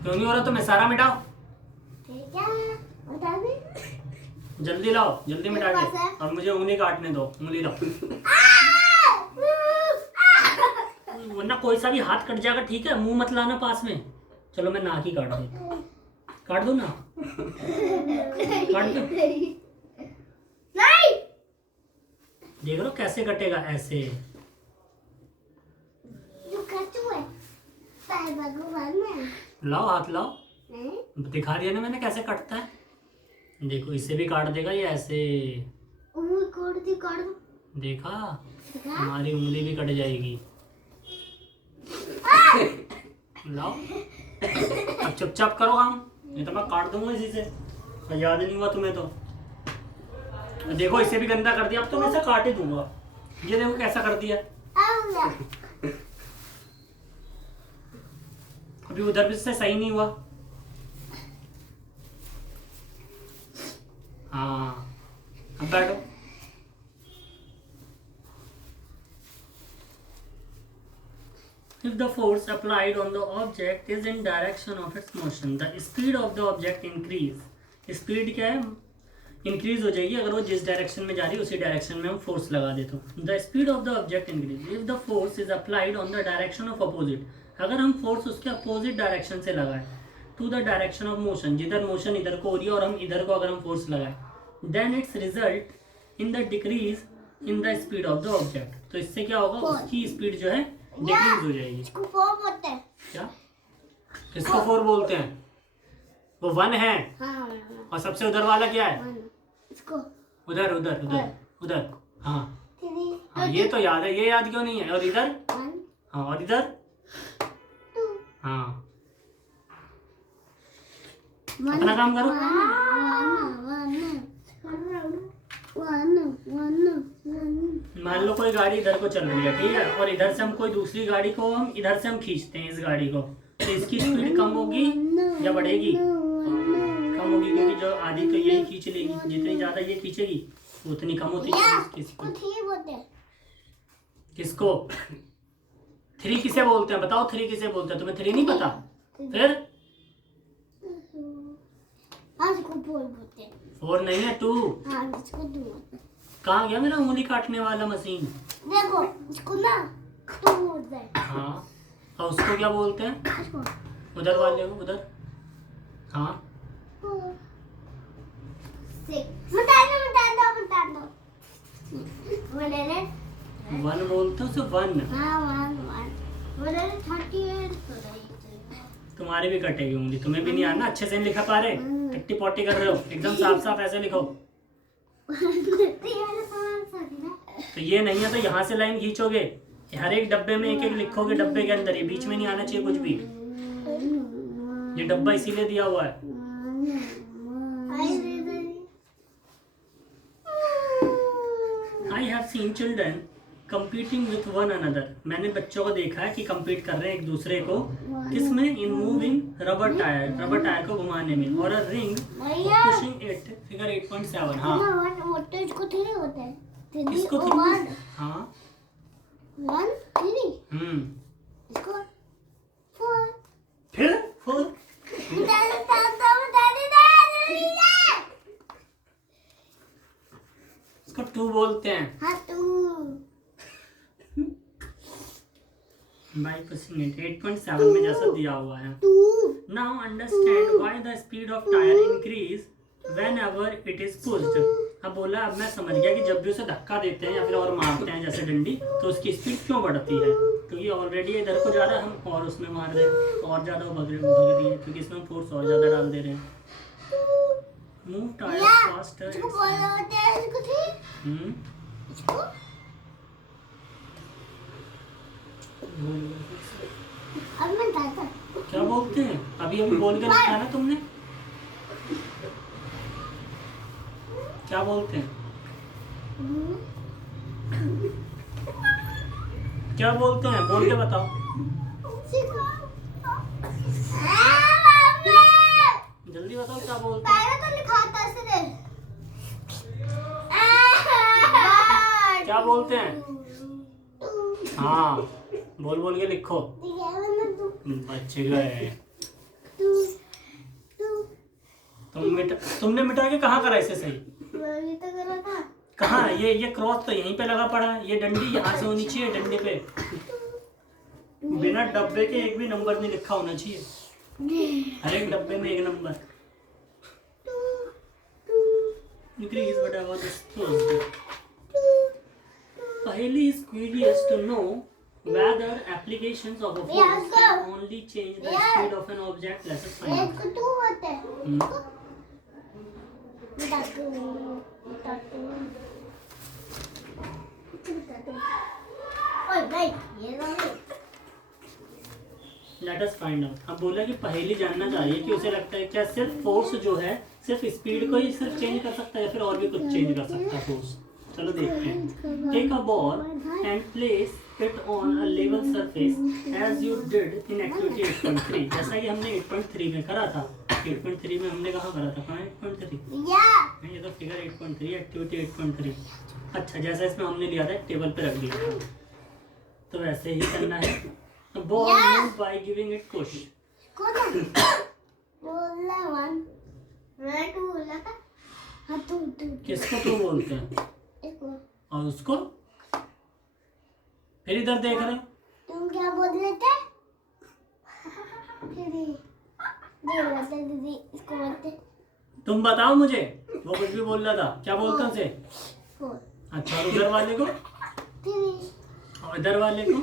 क्यों नहीं हो रहा? तो मैं सारा मिटाओ, जल्दी लाओ, जल्दी मिटा के, और मुझे उंगली काटने दो, उंगली लाओ वरना कोई सा भी हाथ कट जाएगा। ठीक है, मुंह मत लाना पास में। चलो मैं नाक ही काट देता हूँ, काट दो ना, काट दो। देख लो कैसे कटेगा, ऐसे। लाओ हाथ लाओ, दिखा दिया ना मैंने कैसे कटता है। देखो इसे भी काट देगा ये ऐसे, देखा, हमारी उंगली भी कट जाएगी। लाओ अब चुपचाप करो काम, नहीं तो मैं काट दूंगा इसी से। याद नहीं हुआ तुम्हें तो देखो इसे भी गंदा कर दिया, अब तो मैं इसे काट ही दूंगा। ये देखो कैसा कर दिया। अभी उधर भी से सही नहीं हुआ। हाँ अब बैठो। If the force applied on the object is in direction of its motion, the speed of the object increase. Speed क्या है, इंक्रीज हो जाएगी अगर वो जिस डायरेक्शन में जा रही है उसी डायरेक्शन में हम फोर्स लगा दे तो। The speed of the object increase if the force is applied on the direction of opposite, अगर हम फोर्स उसके अपोजिट डायरेक्शन से लगाए to the direction of motion, जिधर मोशन इधर को हो रही है और हम इधर को अगर हम फोर्स लगाए, then its result in the decrease in the speed of the object. तो इससे क्या होगा, उसकी स्पीड जो है डिक्रीज हो जाएगी। क्या किसको 4 बोलते हैं? वो 1 है। और सबसे उधर वाला क्या है? उधर उधर उधर उधर। हाँ हाँ ये तो याद है, ये याद क्यों नहीं है? और इधर, हाँ और इधर, हाँ अपना काम करो। मान लो कोई गाड़ी इधर को चल रही है, ठीक है, और इधर से हम कोई दूसरी गाड़ी को हम इधर से हम खींचते हैं इस गाड़ी को, तो इसकी स्पीड कम होगी या बढ़ेगी? कम होगी, क्योंकि जो आधी तो यही खींच लेगी, जितनी ज्यादा ये खींचेगी उतनी कम होती है। किसको 3 किसे बोलते हैं बताओ? 3 किसे बोलते हैं? तुम्हें 3 नहीं पता? फिर 4 नहीं है 2। कहाँ गया मेरा उंगली काटने वाला मशीन? देखो इसको ना 2 बोलते हैं। हाँ और उसको क्या बोलते हैं? उधर वाले को, उधर। हाँ बता दो 1 बोलते हो, सिर्फ 1। हाँ 1 38 तुम्हारी भी कटेगी उंगली, तुम्हें भी नहीं आना, अच्छे से नहीं लिखा पा रहे, टट्टी पोटी कर रहे हो, एकदम साफ साफ ऐसे लिखो। तो ये नहीं है तो यहाँ से लाइन खींचोगे, हर एक डब्बे में एक एक लिखोगे, डब्बे के अंदर, ये बीच में नहीं आना चाहिए कुछ भी। ये डब्बा इसीलिए दिया हुआ है। I have seen children competing with one another. मैंने बच्चों को देखा है कि compete कर रहे हैं एक दूसरे को, किसमें? In moving rubber tire को घुमाने में, और a ring pushing it, figure 8.7। हाँ इसको 3 होता है, इसको 3 और 1 हाँ 1 3 इसको 4 फिर 4 इसको 2 बोलते हैं। हाँ 2 By pushing it 8.7 में जैसा दिया हुआ है। 2 Now understand why the speed of tire increase whenever it is pushed। अब बोला, अब मैं समझ गया कि जब भी उसे धक्का देते हैं या फिर और मारते हैं जैसे डंडी, तो उसकी स्पीड क्यों बढ़ती है, क्योंकि ऑलरेडी इधर को जा रहा है, हम और उसमें मार रहे हैं, और ज्यादा भग रही है, क्योंकि इसमें फोर्स और ज्यादा डाल दे रहे हैं। Move tyre faster. इसको बोला होता है, इसको 3 इसको अब मैं बताता क्या बोलते हैं, अभी बोल के लिखा ना तुमने, क्या बोलते हैं, क्या बोलते हैं, बोल के बताओ। जल्दी बताओ क्या बोलते हैं। तो लिखा था इसने क्या बोलते हैं? हाँ बोल बोल के लिखो। बच गए। तुमने मिटा के कहाँ करा इसे सही? कहाँ? ये क्रॉस तो यहीं पे लगा पड़ा है, ये डंडी यहाँ से होनी चाहिए, डंडे पे बिना डब्बे के एक भी नंबर नहीं लिखा होना चाहिए, हर एक डब्बे में एक number. Increase whatever is supposed. Paheli is curious to know whether applications of a force can only change the speed of an object. Let's find out. इसको 2 होता है। Let us find out. अब बोला कि पहेली जानना चाहिए कि उसे लगता है क्या सिर्फ फोर्स जो है सिर्फ स्पीड को ही सिर्फ चेंज कर सकता है या फिर और भी कुछ चेंज कर सकता है फोर्स। चलो देखते हैं। Take a ball and place it on a level surface as you did in activity 8.3। जैसा कि हमने 8.3 में करा था। 8.3 में हमने कहाँ करा था? 8.3 ये तो फिगर 8.3 एक्टिविटी 8.3। अच्छा, जैसा इसमें हमने लिया था टेबल पे रख दिया था, तो वैसे ही करना है। Ball move by giving it push. किसको तू बोलते हैं और उसको? फिर इधर देख रहे हो तुम क्या बोल रहे थे? दीदी इसको बोलते। तुम बताओ मुझे, वो कुछ भी बोल रहा था, क्या बोलते हैं उसे? अच्छा, और उधर वाले को? और इधर वाले को?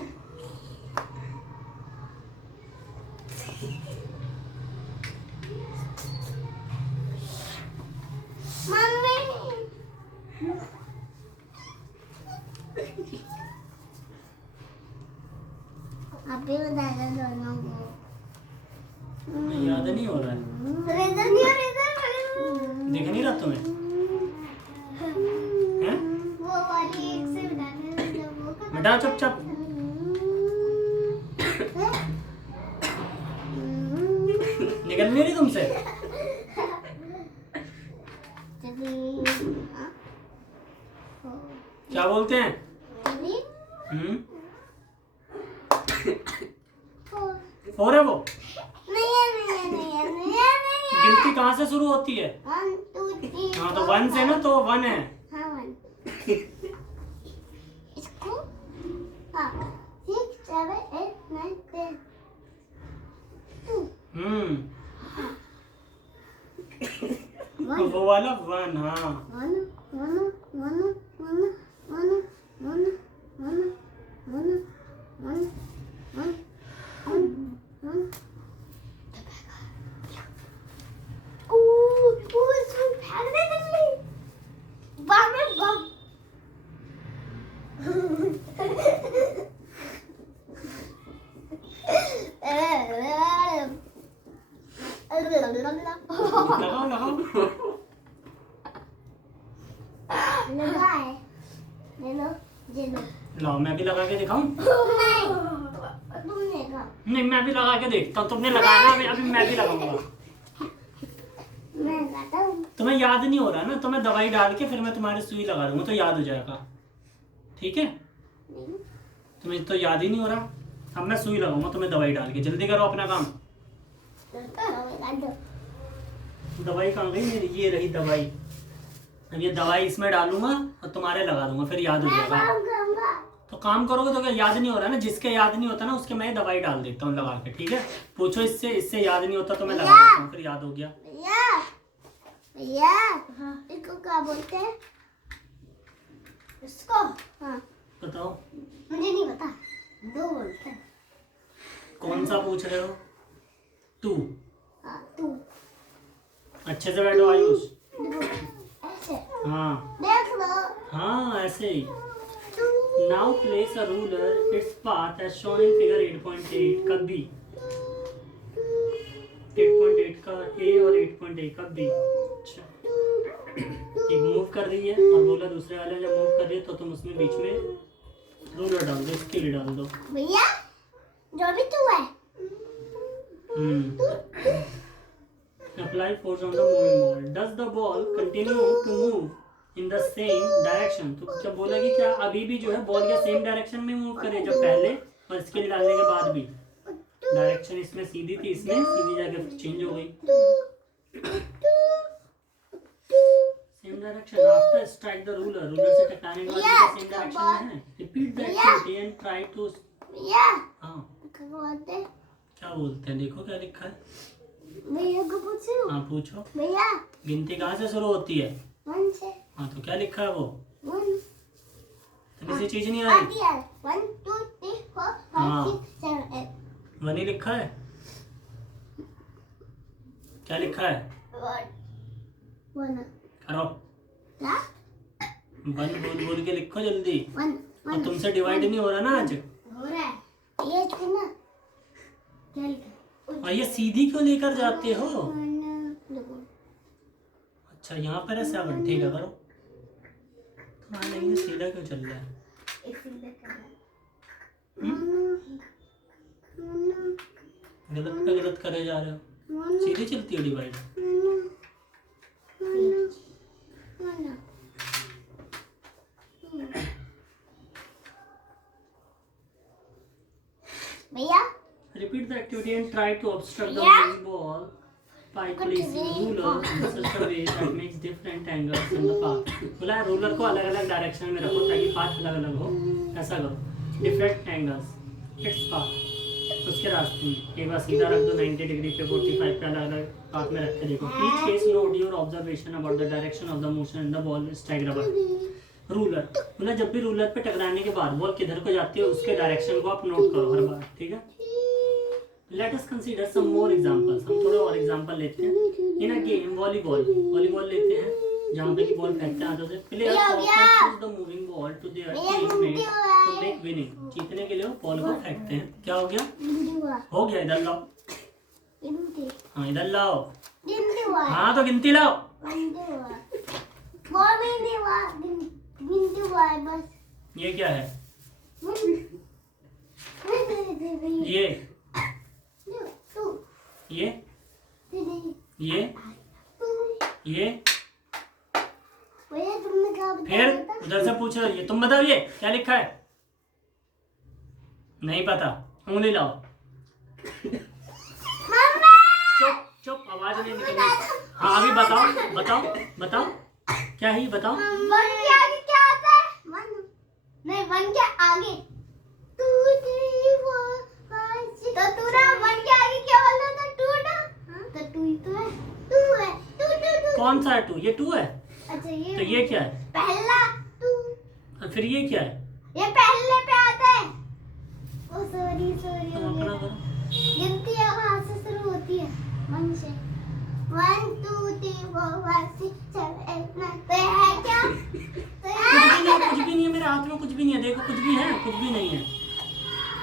अभी बताया दोनों को। याद नहीं हो रहा है, दिख नहीं रहा तुम्हें? हैं? वो वाली एक से बताने बेटा चुपचाप। निकल नहीं रही तुमसे? क्या बोलते हैं? फोर है वो? गिनती कहाँ से शुरू होती है? 1 2 3। हाँ तो 1 से ना, तो 1 है। हाँ 1 इसको 6 7 8 9 10 2 तो वो वाला 1, हाँ। लगाओ लगाओ। लगा है, ले लो, ले लो। लाओ मैं भी लगा के दिखाऊं? नहीं, तुमने कहा। नहीं मैं भी लगा के देखता हूँ। तुमने लगाया ना, अभी मैं भी लगाऊंगा। मैं लगाता हूँ। तुम्हें याद नहीं हो रहा ना, तो मैं दवाई डाल के फिर मैं तुम्हारी सुई लगा दूंगा, तो याद हो जाएगा। ठीक है? नहीं। तुम्हें तो याद ही नहीं हो रहा। अब मैं सुई लगाऊंगा तुम्हें दवाई डाल के। जल्दी करो अपना काम। लगा दो। दवाई कहाँ गई मेरी? ये रही दवाई। अब ये दवाई इसमें डालूंगा और तुम्हारे लगा दूंगा, फिर याद हो मैं जाएगा। काम करूँगा। तो काम करोगे तो क्या याद नहीं हो रहा ना? जिसके याद नहीं होता ना उसके मैं दवाई डाल देता हूँ लगा के। ठीक है? पूछो इससे, इससे याद नहीं होता तो मैं लगा देता हूँ, फिर याद हो गया। भैया, भैया, इसको क्या बोलते हैं? इसको? हाँ, बताओ। मुझे नहीं पता। दो बोलते हैं। कौन सा पूछ रहे हो? तू। हाँ, तू। अच्छे से बैठो आयुष। ऐसे। हाँ देख लो। हाँ ऐसे ही। तू। Now place a ruler its path as shown in figure 8.8 का B। 8.8 का A और 8.8 का B। अच्छा, एक मूव कर रही है और बोला दूसरे वाले जब मूव कर रही है तो तुम उसमें बीच में रूलर डाल दो, स्केल डाल दो। भैया, जो भी तू है। Apply force on the moving ball. Does the ball continue to move in the same direction? तो जब बोला कि क्या अभी भी जो है बॉल या सेम डायरेक्शन में मूव करे जब पहले और स्केल डालने के बाद भी? डायरेक्शन इसमें सीधी थी, इसमें सीधी जाके फिर चेंज हो गई। Same direction after strike the ruler. Ruler से टकराने के बाद सेम डायरेक्शन में है। Repeat the activity and try to. भैया, हाँ क्या बोलते हैं? क्या बोलते हैं? देखो क्या लिखा है। भैया को पूछूं? हाँ पूछो। भैया, गिनती कहाँ से शुरू होती है? 1 से। हाँ तो क्या लिखा है वो? 1 तुम्हें से चीज नहीं आ रही? आती है। 1 2 3 4 हाँ। 5 6 7 8। वनी लिखा है? क्या लिखा है? 1 करो। क्या? वन बोल बोल के लिखो जल्दी। 1 और तुमसे डिवाइड नहीं हो रहा ना आज। हो रहा है। ये छूना। क्या लिखा? और ये सीधी क्यों लेकर जाते हो? 1 2। अच्छा यहाँ पर है 7। ठीक है करो। हाँ नहीं सीधा क्यों चल रहा है? इसलिए कर रहा है। गलत पे गलत करे जा रहे हो। सीधी चलती है डिवाइड। भैया, Repeat the activity and try to obstruct the Yeah. moving ball by placing ruler in such a way that makes different angles in the path. बोला है रूलर को अलग अलग डायरेक्शन में रखो ताकि पाथ अलग अलग हो। ऐसा करो। Different angles its path. उसके रास्ते में एक बार सीधा रख दो 90 डिग्री पे, 45 पे अलग अलग पाथ में रख के देखो। Each case note your observation about the direction of the motion in the ball strike rubber. Ruler बोला जब भी रूलर पे टकराने के बाद बॉल किधर को जाती है उसके डायरेक्शन को आप नोट करो हर बार। ठीक है? Let us consider some more examples. हम थोड़े और एग्जांपल लेते हैं। इन अ गेम वॉलीबॉल लेते हैं जहाँ पे कि बॉल फेंकते हैं हाथों से। Players often push the moving ball to their teammate to make winning. जीतने के लिए वो बॉल को फेंकते हैं। क्या हो गया? हो गया। इधर लाओ। हाँ इधर लाओ। हाँ तो गिनती लाओ। ये क्या है? ये फिर उधर से पूछ रही है। तुम बताओ ये क्या लिखा है? नहीं पता। उंगली लाओ। चुप चुप, आवाज नहीं निकलनी। हाँ अभी बताओ बताओ बताओ क्या ही बताओ। 1 के आगे क्या आता है? 1 नहीं, 1 के आगे 2 3 4 5 6। तो तू ना 1 के आगे क्या बोला था? 2 ना? तो 2 ही तो है। 2 है। 2 2 2। कौन सा है 2? ये 2 है। अच्छा ये तो ये क्या है? पहला 2। और फिर ये क्या है? ये पहले पे आता है। ओ सॉरी सॉरी तुम अपना करो। गिनती है वहां से शुरू होती है 1 से। 1 2 3 4 5 6 7 8 9। तो ये है क्या? तो कुछ भी नहीं है मेरे हाथ में, कुछ भी नहीं है। देखो कुछ भी है? कुछ भी नहीं है,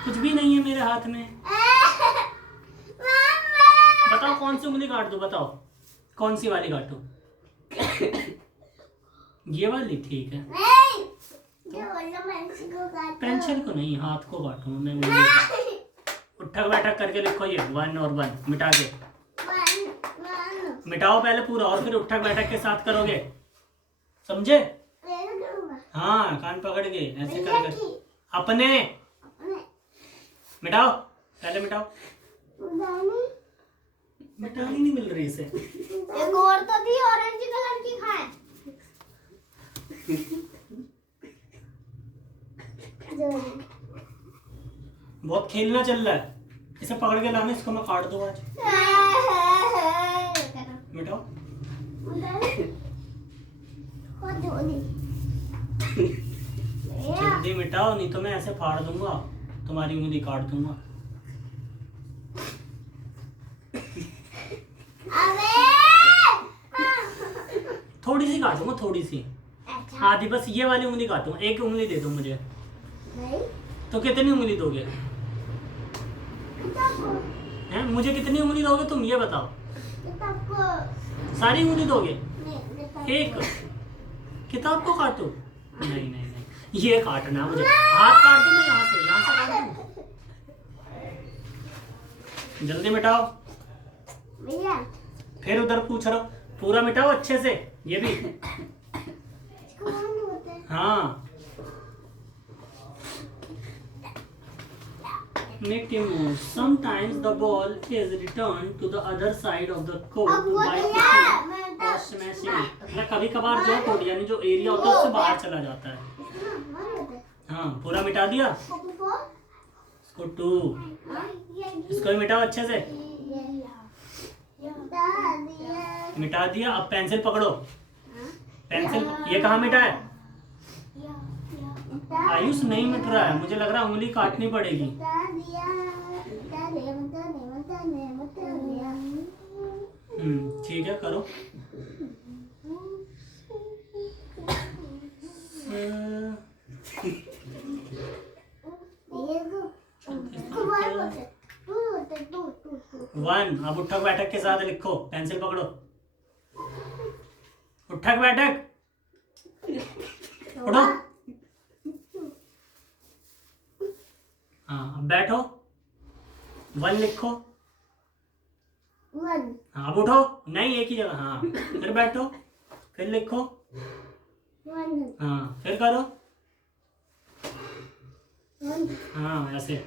कुछ भी नहीं है मेरे हाथ में। बताओ कौन सी उंगली काट दूं? बताओ कौन सी वाली काटूं? ये वाली ठीक है। नहीं ये वाला पेंसिल को काटो। पेंसिल को नहीं, हाथ को काटूं मैं उंगली। उठक बैठक करके लिखो ये 1 और 1 मिटा के। 1 मिटाओ पहले पूरा और फिर उठक बैठक के साथ करोगे, समझे? हाँ कान पकड़ के ऐसे कर कर अपने मिटाओ, पहले मिटाओ। मिटानी नहीं मिल रही इसे। एक और तो थी ऑरेंज कलर की खाए। बहुत खेलना चल रहा है, इसे पकड़ के लाना, इसको मैं काट दूं आज। मिटाओ। जल्दी मिटाओ नहीं तो मैं ऐसे फाड़ दूंगा, तुम्हारी उंगली काट दूंगा। थोड़ी सी काटूंगा, थोड़ी सी, आधी बस। ये वाली उंगली काटूंगा, एक उंगली दे दो मुझे। नहीं तो कितनी उंगली दोगे? हैं मुझे कितनी उंगली दोगे तुम ये बताओ? सारी उंगली दोगे? एक किताब को काटो? नहीं नहीं नहीं, ये काटना है मुझे। हाथ काट दो, मैं यहाँ से काट दूं। जल्दी मिटाओ। भैया फिर उधर पूछ रहा हूँ, पूरा मिटाओ अच्छे से। ये भी इसको बंद होता है। हाँ। Make a move. Sometimes the ball is returned to the other side of the court अब वो by भैया pushing or smashing it. मतलब कभी कभार जो कोर्ट यानी जो एरिया होता है उससे बाहर चला जाता है। हाँ पूरा मिटा दिया। इसको 2, इसको भी मिटाओ अच्छे से। मिटा दिया। अब पेंसिल पकड़ो। पेंसिल ये कहाँ मिटा है? आयुष नहीं मिट रहा है, मुझे लग रहा है उंगली काटनी पड़ेगी। ठीक है करो। वन। अब उठक बैठक के साथ लिखो, पेंसिल पकड़ो। उठक बैठक उठो। हाँ अब बैठो। 1 लिखो। हाँ अब उठो। नहीं एक ही जगह। हाँ फिर बैठो, फिर लिखो। हाँ फिर करो। हाँ ऐसे।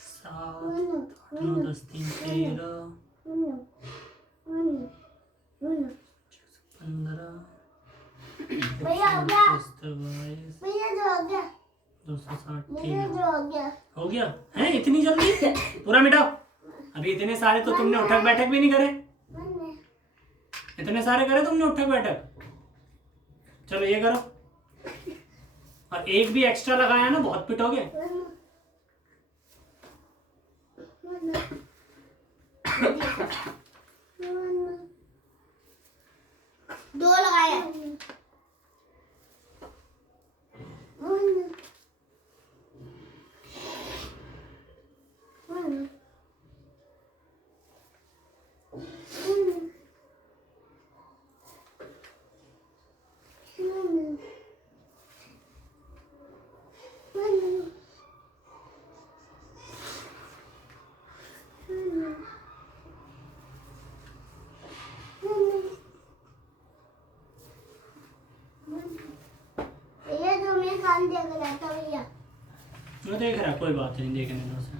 सात, 8, 9, 10, 3, 13, 15, भैया हो गया। 22, भैया जो हो गया। 260। भैया जो हो गया। हो गया है? इतनी जल्दी? पूरा मिटाओ। अभी इतने सारे तो तुमने उठक बैठक भी नहीं करे। इतने सारे करे तुमने उठक बैठक। चलो ये करो। और एक भी एक्स्ट्रा लगाया ना, बहुत पिटोगे। दो लगाया। ये जो मेरे कान देख रहा था भैया। मैं देख रहा, कोई बात नहीं, देखने दो उसे।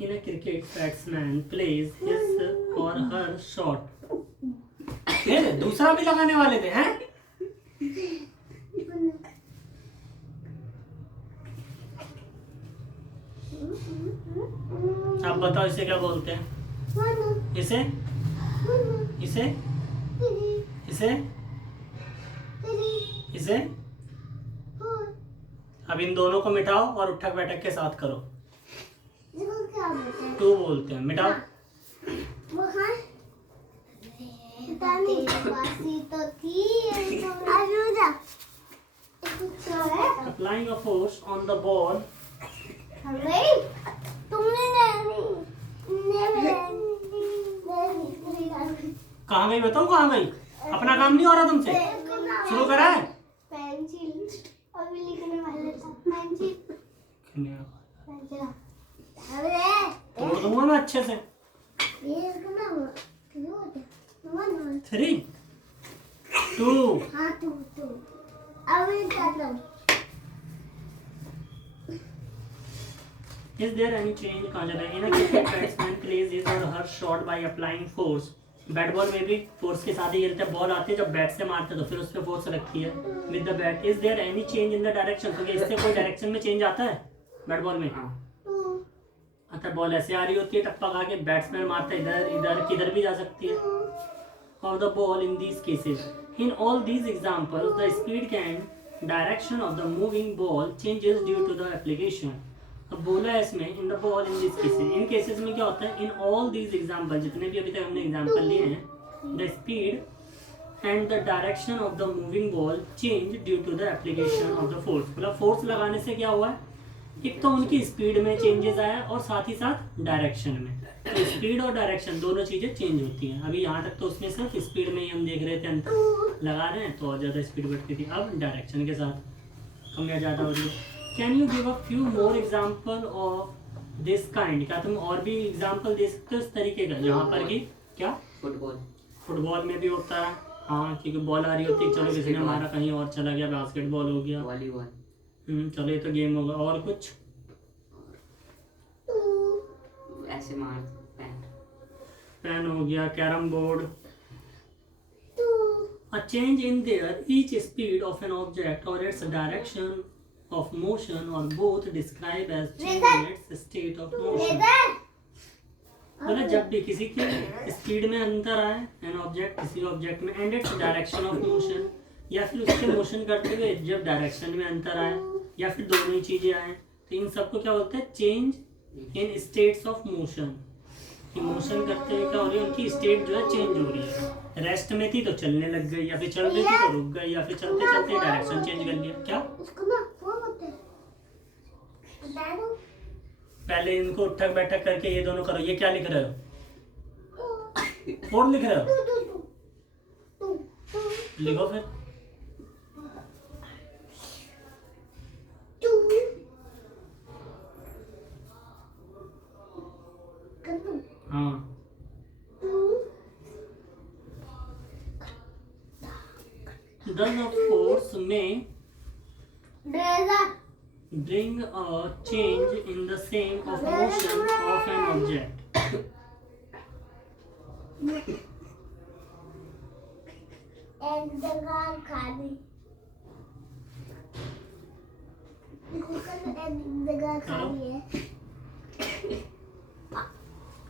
In a cricket, batsman plays his or her shot. ये दूसरा भी लगाने वाले थे हैं? आप बताओ इसे क्या बोलते हैं? इसे इसे इसे इसे अब इन दोनों को मिटाओ और उठक बैठक के साथ करो। टू बोलते हैं, मिटाओ। Applying a force on the ball. कहाँ गई बताओ, कहाँ गई? अपना काम नहीं हो रहा तुमसे? शुरू करा है? पेंसिल अभी लिखने वाला था। पेंसिल तोड़ दूंगा मैं अच्छे से। 3 2 हाँ तू अभी करता हूँ। Is there any change in a cricket batsman plays his or her shot by applying force? Bat ball में भी फोर्स के साथ ही खेलते हैं। बॉल आती है जब बैट से मारते हैं तो फिर उस पर फोर्स लगती है with the bat. Is there any change in the direction? तो इससे कोई डायरेक्शन में चेंज आता है बैट बॉल में? आता है। बॉल ऐसे आ रही होती है, टप्पा खा के बैट्समैन मारता है इधर इधर किधर भी जा सकती है। Of the ball in these cases, in all these examples the speed and direction of the moving ball changes due to the application. अब बोला है इसमें in the ball in this cases, इन केसेस में क्या होता है? इन ऑल दीज एग्जांपल, जितने भी अभी तक हमने एग्जांपल लिए हैं, the speed and the direction of the moving ball change due to the application of the force. मतलब फोर्स लगाने से क्या हुआ है? एक तो उनकी स्पीड में चेंजेस आया और साथ ही साथ डायरेक्शन में। तो स्पीड और डायरेक्शन दोनों चीजें चेंज होती हैं। अभी यहाँ तक तो उसमें सिर्फ स्पीड में ही हम देख रहे थे, अंतर लगा रहे हैं तो और ज्यादा स्पीड बढ़ती थी। अब डायरेक्शन के साथ कम या ज्यादा हो रही है। Can you give a few more example of this kind? क्या तुम और भी एग्जाम्पल दे सकते हो इस तरीके का जहाँ पर कि क्या फुटबॉल में भी होता है? हाँ, क्योंकि बॉल आ रही होती है, चलो किसी ने मारा कहीं और चला गया, बास्केटबॉल हो गया, वॉलीबॉल। चलो ये तो गेम होगा। और कुछ ऐसे मार पेन हो गया, carrom board. A change in their each speed of an object or its direction of motion or both described as change in its state of motion। मतलब जब भी किसी के स्पीड में अंतर आए एन ऑब्जेक्ट किसी ऑब्जेक्ट में and its direction of motion, या फिर उसके मोशन करते हुए जब डायरेक्शन में अंतर आए, या फिर दोनों ही चीजें आए, तो इन सबको क्या बोलते हैं? Change in states of motion. कि मोशन करते हुए क्या हो रही है? उनकी स्टेट जो है चेंज हो रही है। रेस्ट में थी तो चलने लग गई, या फिर चल रही थी तो रुक गई, या फिर चलते चलते डायरेक्शन चेंज कर लिया। क्या पहले इनको उठक बैठक करके ये दोनों करो। ये क्या लिख रहे हो? 4 लिख रहे हो? लिखो फिर। हाँ, does a force may bring a change in the same of motion of an object?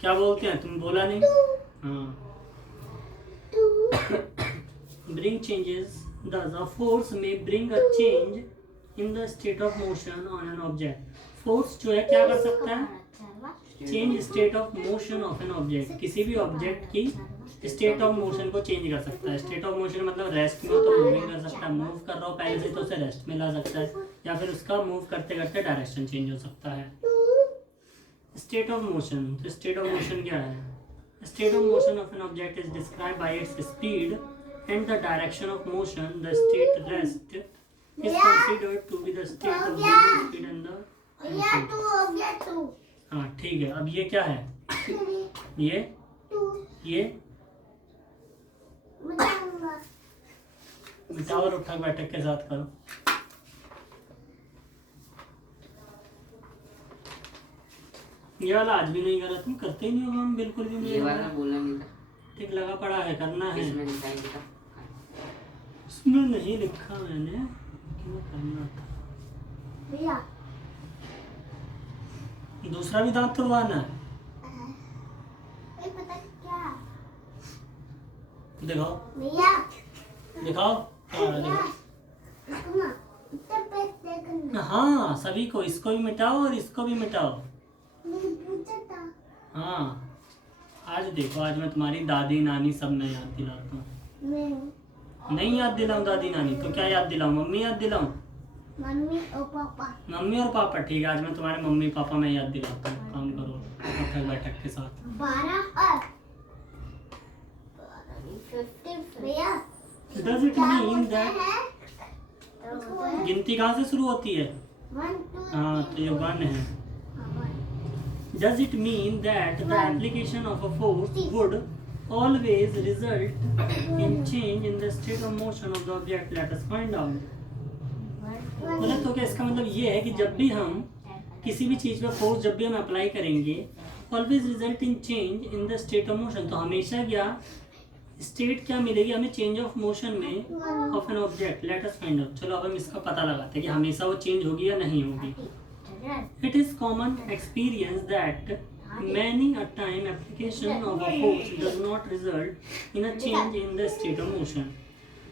क्या बोलते हैं? तुम बोला नहीं। हाँ, bring changes. Thus, a force may bring a change in the state of motion on an object. Force जो है क्या कर सकता है? Change state of motion of an object. किसी भी ऑब्जेक्ट की स्टेट ऑफ मोशन को चेंज कर सकता है। स्टेट ऑफ मोशन मतलब रेस्ट में हो तो मूविंग कर सकता है, मूव कर रहा हो पहले से तो उसे रेस्ट में ला सकता है, या फिर उसका मूव करते करते डायरेक्शन चेंज हो सकता है। स्टेट ऑफ मोशन, तो स्टेट ऑफ मोशन क्या है? State of motion of an object is describe by its speed and the direction of motion. The state rest is considered to be the state of zero speed and the हाँ ठीक है। अब ये क्या है? ये मिटाओ और उठक बैठक के साथ करो। ये वाला आज भी नहीं करा, तुम करते ही नहीं हो काम बिल्कुल भी। ये वाला बोलना नहीं था, ठीक लगा पड़ा है, करना है। इसमें लिखा ही नहीं था। उसमें नहीं लिखा मैंने कि वो करना था। भैया दूसरा भी दांत तुड़वाना है, ये पता क्या दिखाओ भैया दिखाओ। भैया इसको ना इतना पैसे करना हाँ सभी को, इसको भी मिटाओ और इसको भी मिटाओ। नहीं पूछा था हाँ आज देखो, आज मैं तुम्हारी दादी नानी सब मैं याद दिलाता हूँ। मैं नहीं याद दिलाऊं दादी नानी तो क्या याद दिलाऊं, मम्मी याद दिलाऊं? मम्मी और पापा मम्मी और पापा, ठीक है आज मैं तुम्हारे मम्मी पापा मैं याद दिलाता हूँ। काम करो उठक बैठक के साथ। 12 और 50 भैया Does it क्या mean बोलते that हैं गिनती कहाँ से शुरू होती है? 1 2 हाँ तो ये 1 है। Does it mean that the application of a force would always result in change in the state of motion of the object? Let us find out. बोला तो क्या इसका मतलब ये है कि जब भी हम किसी भी चीज़ पे फोर्स जब भी हम अप्लाई करेंगे, always result in change in the state of motion, तो हमेशा क्या स्टेट क्या मिलेगी हमें चेंज ऑफ मोशन में of an object. Let us find out. चलो अब हम इसका पता लगाते हैं कि हमेशा वो चेंज होगी या नहीं होगी। It is common experience that many a time application of a force does not result in a change in the state of motion.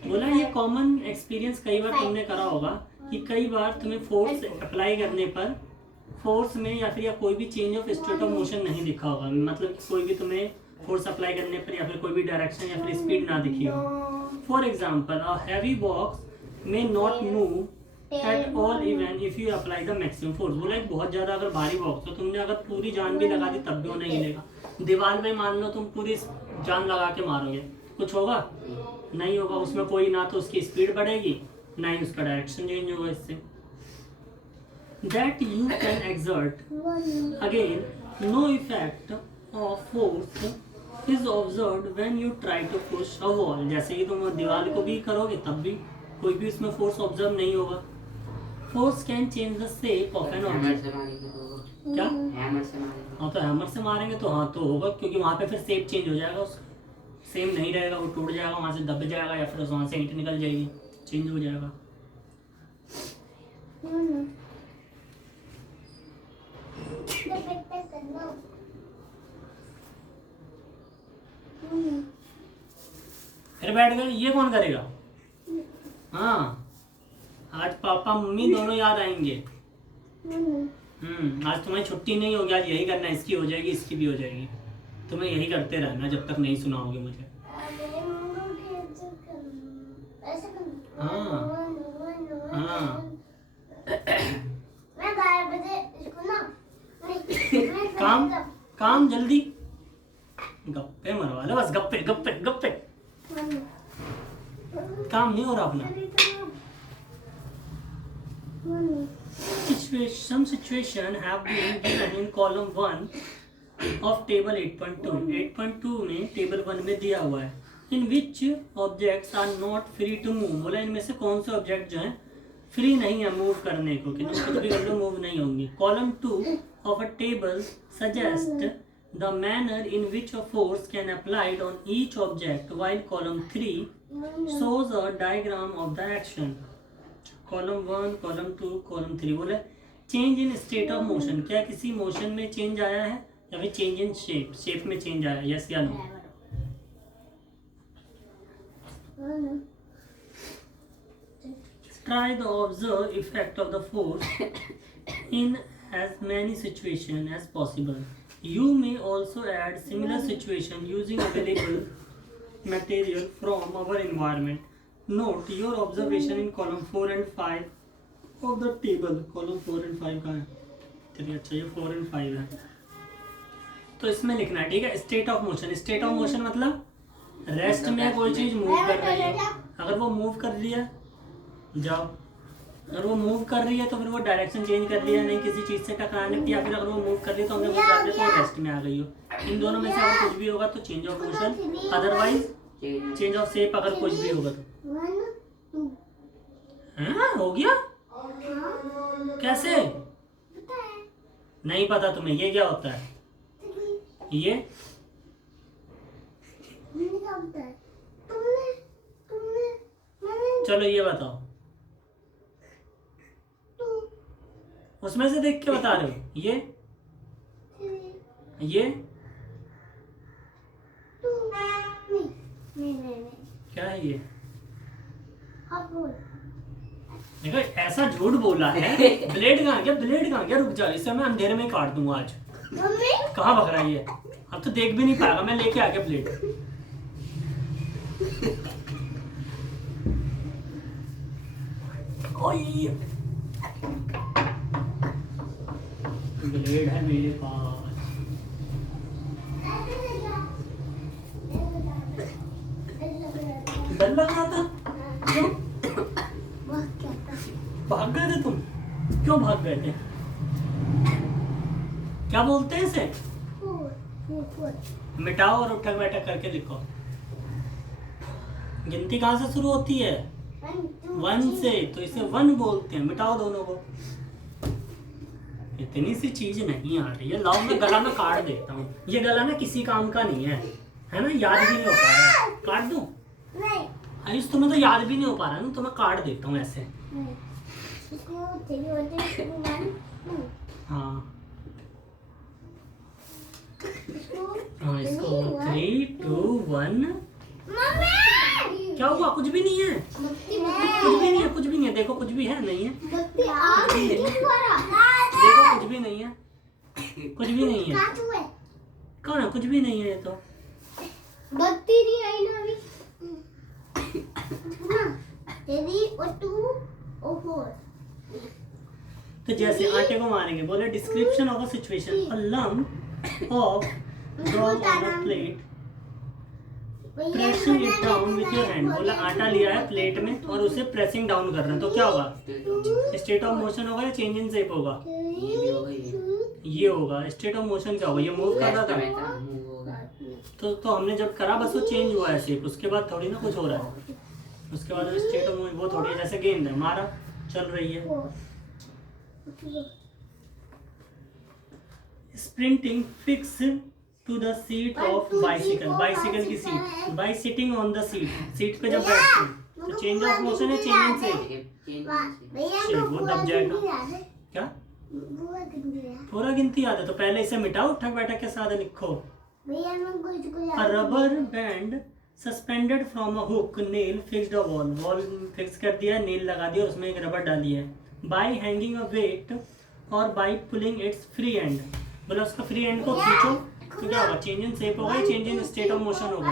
बोला ये कॉमन एक्सपीरियंस कई बार तुमने करा होगा कि कई बार तुम्हें फोर्स अप्लाई करने पर फोर्स में या फिर या कोई भी change of state of motion नहीं दिखा होगा। मतलब कि कोई भी तुम्हें फोर्स अप्लाई करने पर या फिर कोई भी डायरेक्शन या फिर स्पीड ना दिखी हो। For example a heavy box may not move at all even if you apply the maximum force. बोला एक बहुत ज्यादा अगर भारी बॉक्स हो, तुमने अगर पूरी जान भी लगा दी तब भी वो नहीं हिलेगा। दीवार में मान लो तुम पूरी जान लगा के मारोगे, कुछ होगा? नहीं होगा। उसमें कोई ना तो उसकी स्पीड बढ़ेगी ना ही उसका डायरेक्शन चेंज होगा। इससे that you can exert again no effect of force is observed when you try to push a wall. जैसे कि तुम दीवार को भी करोगे तब भी कोई भी उसमें फोर्स ऑब्जर्व नहीं होगा। Force can change the shape of an object. क्या? हैमर से मारेंगे। हाँ तो हैमर से मारेंगे तो हाँ तो होगा, क्योंकि वहाँ पे फिर शेप चेंज हो जाएगा, उसका सेम नहीं रहेगा, वो टूट जाएगा, वहाँ से दब जाएगा या फिर वहाँ से ईंट निकल जाएगी, चेंज हो जाएगा। फिर बैठ गए, ये कौन करेगा? हाँ आज पापा मम्मी दोनों याद आएंगे। आज तुम्हारी छुट्टी नहीं होगी, आज यही करना है, इसकी हो जाएगी इसकी भी हो जाएगी। तुम्हें यही करते रहना जब तक नहीं सुनाओगे मुझे। हाँ हाँ मैं 12 बजे इसको ना काम काम जल्दी, गप्पे मरवा लो बस, गप्पे गप्पे गप्पे, काम नहीं हो रहा अपना। Some situation have been given in column 1 of table 8.2. 8.2 में टेबल 1 में दिया हुआ है in which objects are not free to move। बोला इनमें से कौन से ऑब्जेक्ट जो हैं फ्री नहीं है मूव करने को, कि तुम कुछ भी कर लो मूव नहीं होंगी। Column 2 of a table suggest the manner in which a force can applied on each object, while column 3 shows a diagram of the action। Column 1 column 2 column 3 बोले change in state of motion, क्या किसी मोशन में चेंज आया है या फिर चेंज इन शेप, शेप में चेंज आया है, यस या no? Try to observe effect of the force in as many situations as possible. You may also add similar situation using available material from our environment. Note your observation in column 4 and 5 of the table. Column 4 and 5 कहाँ है? चलिए अच्छा ये 4 and 5 है, तो इसमें लिखना है, ठीक है। State of motion, state of motion मतलब रेस्ट में कोई चीज मूव कर रही है, अगर वो मूव कर रही है जाओ, अगर वो मूव कर रही है तो फिर वो डायरेक्शन चेंज कर रही है, नहीं किसी चीज से टकराने की, या फिर अगर वो मूव कर रही है तो हमने बुझा दिया तो रेस्ट में आ गई हो। इन दोनों में से अगर कुछ भी होगा तो change of motion, otherwise change of shape अगर कुछ भी होगा तो। हाँ हो गया कैसे? नहीं पता तुम्हें ये क्या होता है? ये चलो ये बताओ, उसमें से देख के बता रहे हो। ये क्या है ये? देखो ऐसा झूठ बोला है। ब्लेड कहाँ गया? ब्लेड कहाँ गया? रुक जा, इसे मैं अंधेरे में काट दूंगा आज। कहाँ भग रहा है ये? अब तो देख भी नहीं पाएगा, मैं लेके आ गया ब्लेड। ओए ब्लेड है मेरे पास। डर लग रहा था? क्यों भाग गए थे तुम? क्यों भाग गए थे? क्या बोलते हैं इसे? मिटाओ और उठक बैठक करके लिखो। गिनती कहाँ से शुरू होती है? 1 से, तो इसे 1 बोलते हैं। मिटाओ दोनों को। इतनी सी चीज नहीं आ रही है। लाओ मैं गला में काट देता हूँ। ये गला ना किसी काम का नहीं है ना? याद भी नहीं हो पा रहा है। काट दूं? आयुष तुम्हें तो याद भी नहीं हो पा रहा है ना, तो मैं काट देता हूँ ऐसे। हाँ हाँ, इसको 3, 2, 1। क्या हुआ? कुछ भी नहीं है, कुछ भी नहीं है, कुछ भी नहीं है। देखो कुछ भी है नहीं है, देखो कुछ भी नहीं है, कुछ भी नहीं है। कौन है? कुछ भी नहीं है ये तो। बत्ती नहीं आई ना अभी। तेरी और 2 और 4। तो जैसे आटे को मारेंगे, बोले description of a situation, a lump of drop on a plate, pressing it down with your hand. बोला आटा लिया है प्लेट में और उसे प्रेसिंग डाउन कर रहे हैं, तो क्या होगा? स्टेट ऑफ मोशन होगा या चेंज इन शेप होगा? ये भी होगा, ये होगा। स्टेट ऑफ मोशन क्या होगा? ये मूव कर रहा था तो हमने जब करा बस वो चेंज हुआ है शेप, उसके बाद थोड़ी ना कुछ हो रहा है। उसके बाद स्टेट ऑफ वो थोड़ी है, जैसे गेंद है मारा चल रही है। Sprinting fix to the seat of bicycle. Bicycle की seat, by sitting on the seat. Seat पे जब बैठते हैं तो चेंज ऑफ मोशन है, चेंज इन शेप। वो दब जाएगा। क्या पूरा गिनती याद है? तो पहले इसे मिटाओ, उठक बैठक के साथ लिखो। A rubber band suspended from a hook, nail fixed a wall. Wall fix कर दिया, नेल लगा दिया, उसमें एक रबर डाली है। By hanging a weight और by pulling its free end। बोला उसका फ्री एंड को खींचो तो क्या होगा? चेंज इन शेप होगा, change in state of motion होगा?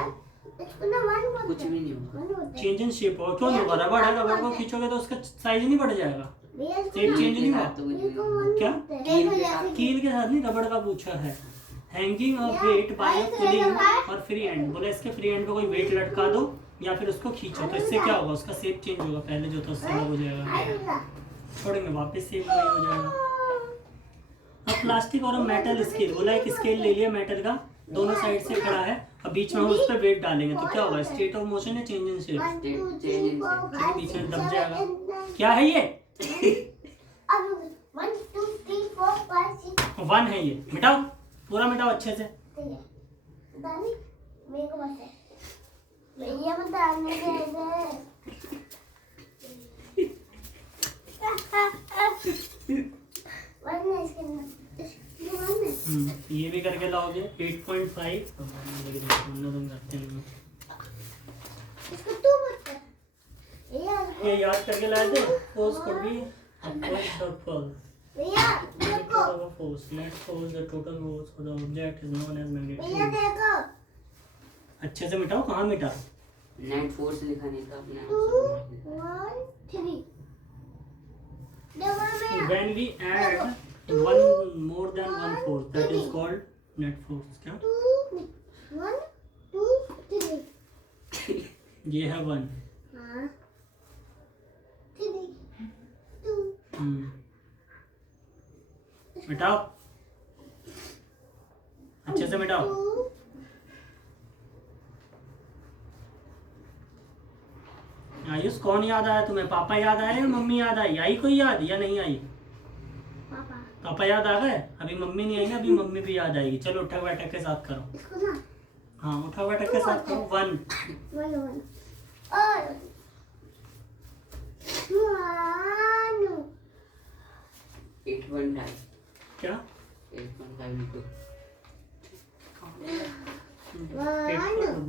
कुछ भी नहीं होगा। चेंज इन शेप होगा। क्यों नहीं होगा? रबर है, रबर को खींचोगे तो उसका साइज नहीं बढ़ जाएगा? शेप चेंज नहीं होगा क्या? कील के साथ नहीं, रबड़ का पूछा है। Hanging a weight by a pulling और फ्री एंड। बोले इसके फ्री एंड पे कोई वेट लटका दो या फिर उसको खींचो, तो इससे क्या होगा? उसका शेप चेंज होगा। पहले जो था उससे अलग हो जाएगा, छोड़ेंगे वापस शेप वही हो जाएगा। अब प्लास्टिक और मेटल स्केल। बोला एक स्केल ले लिया मेटल का, दोनों साइड से खड़ा है, अब बीच में हम उस पर वेट डालेंगे तो क्या होगा? स्टेट ऑफ मोशन है, चेंज इन शेप। बीच में दब जाएगा। क्या है ये? 1 है ये। मिटाओ, पूरा मिटाओ अच्छे से। भैया बताने ये भी करके लाओगे 8.5। तुम करते नहीं। ये याद करके लाए थे। Force could be a push or pull. Force. Net force, the total force for the object is known as magnitude. अच्छे से मिटाओ। कहाँ मिटा? नेट फोर्स लिखा नहीं था अपने। 2, 1, 3। When we add one more than 1/4, that is called net force. क्या? 1, 2, 3। ये है 1। हाँ 3, 2। मिटाओ अच्छे से मिटाओ। आयुष कौन याद आया तुम्हें? पापा याद आए या मम्मी याद आई? आई कोई याद या नहीं आई? पापा याद आ गए? अभी मम्मी नहीं आई ना, अभी मम्मी भी याद आएगी। चलो उठक बैठक के साथ करो। इसको ना हाँ उठक बैठक के साथ करो। 1 वन वन और 8.5 क्या 8.5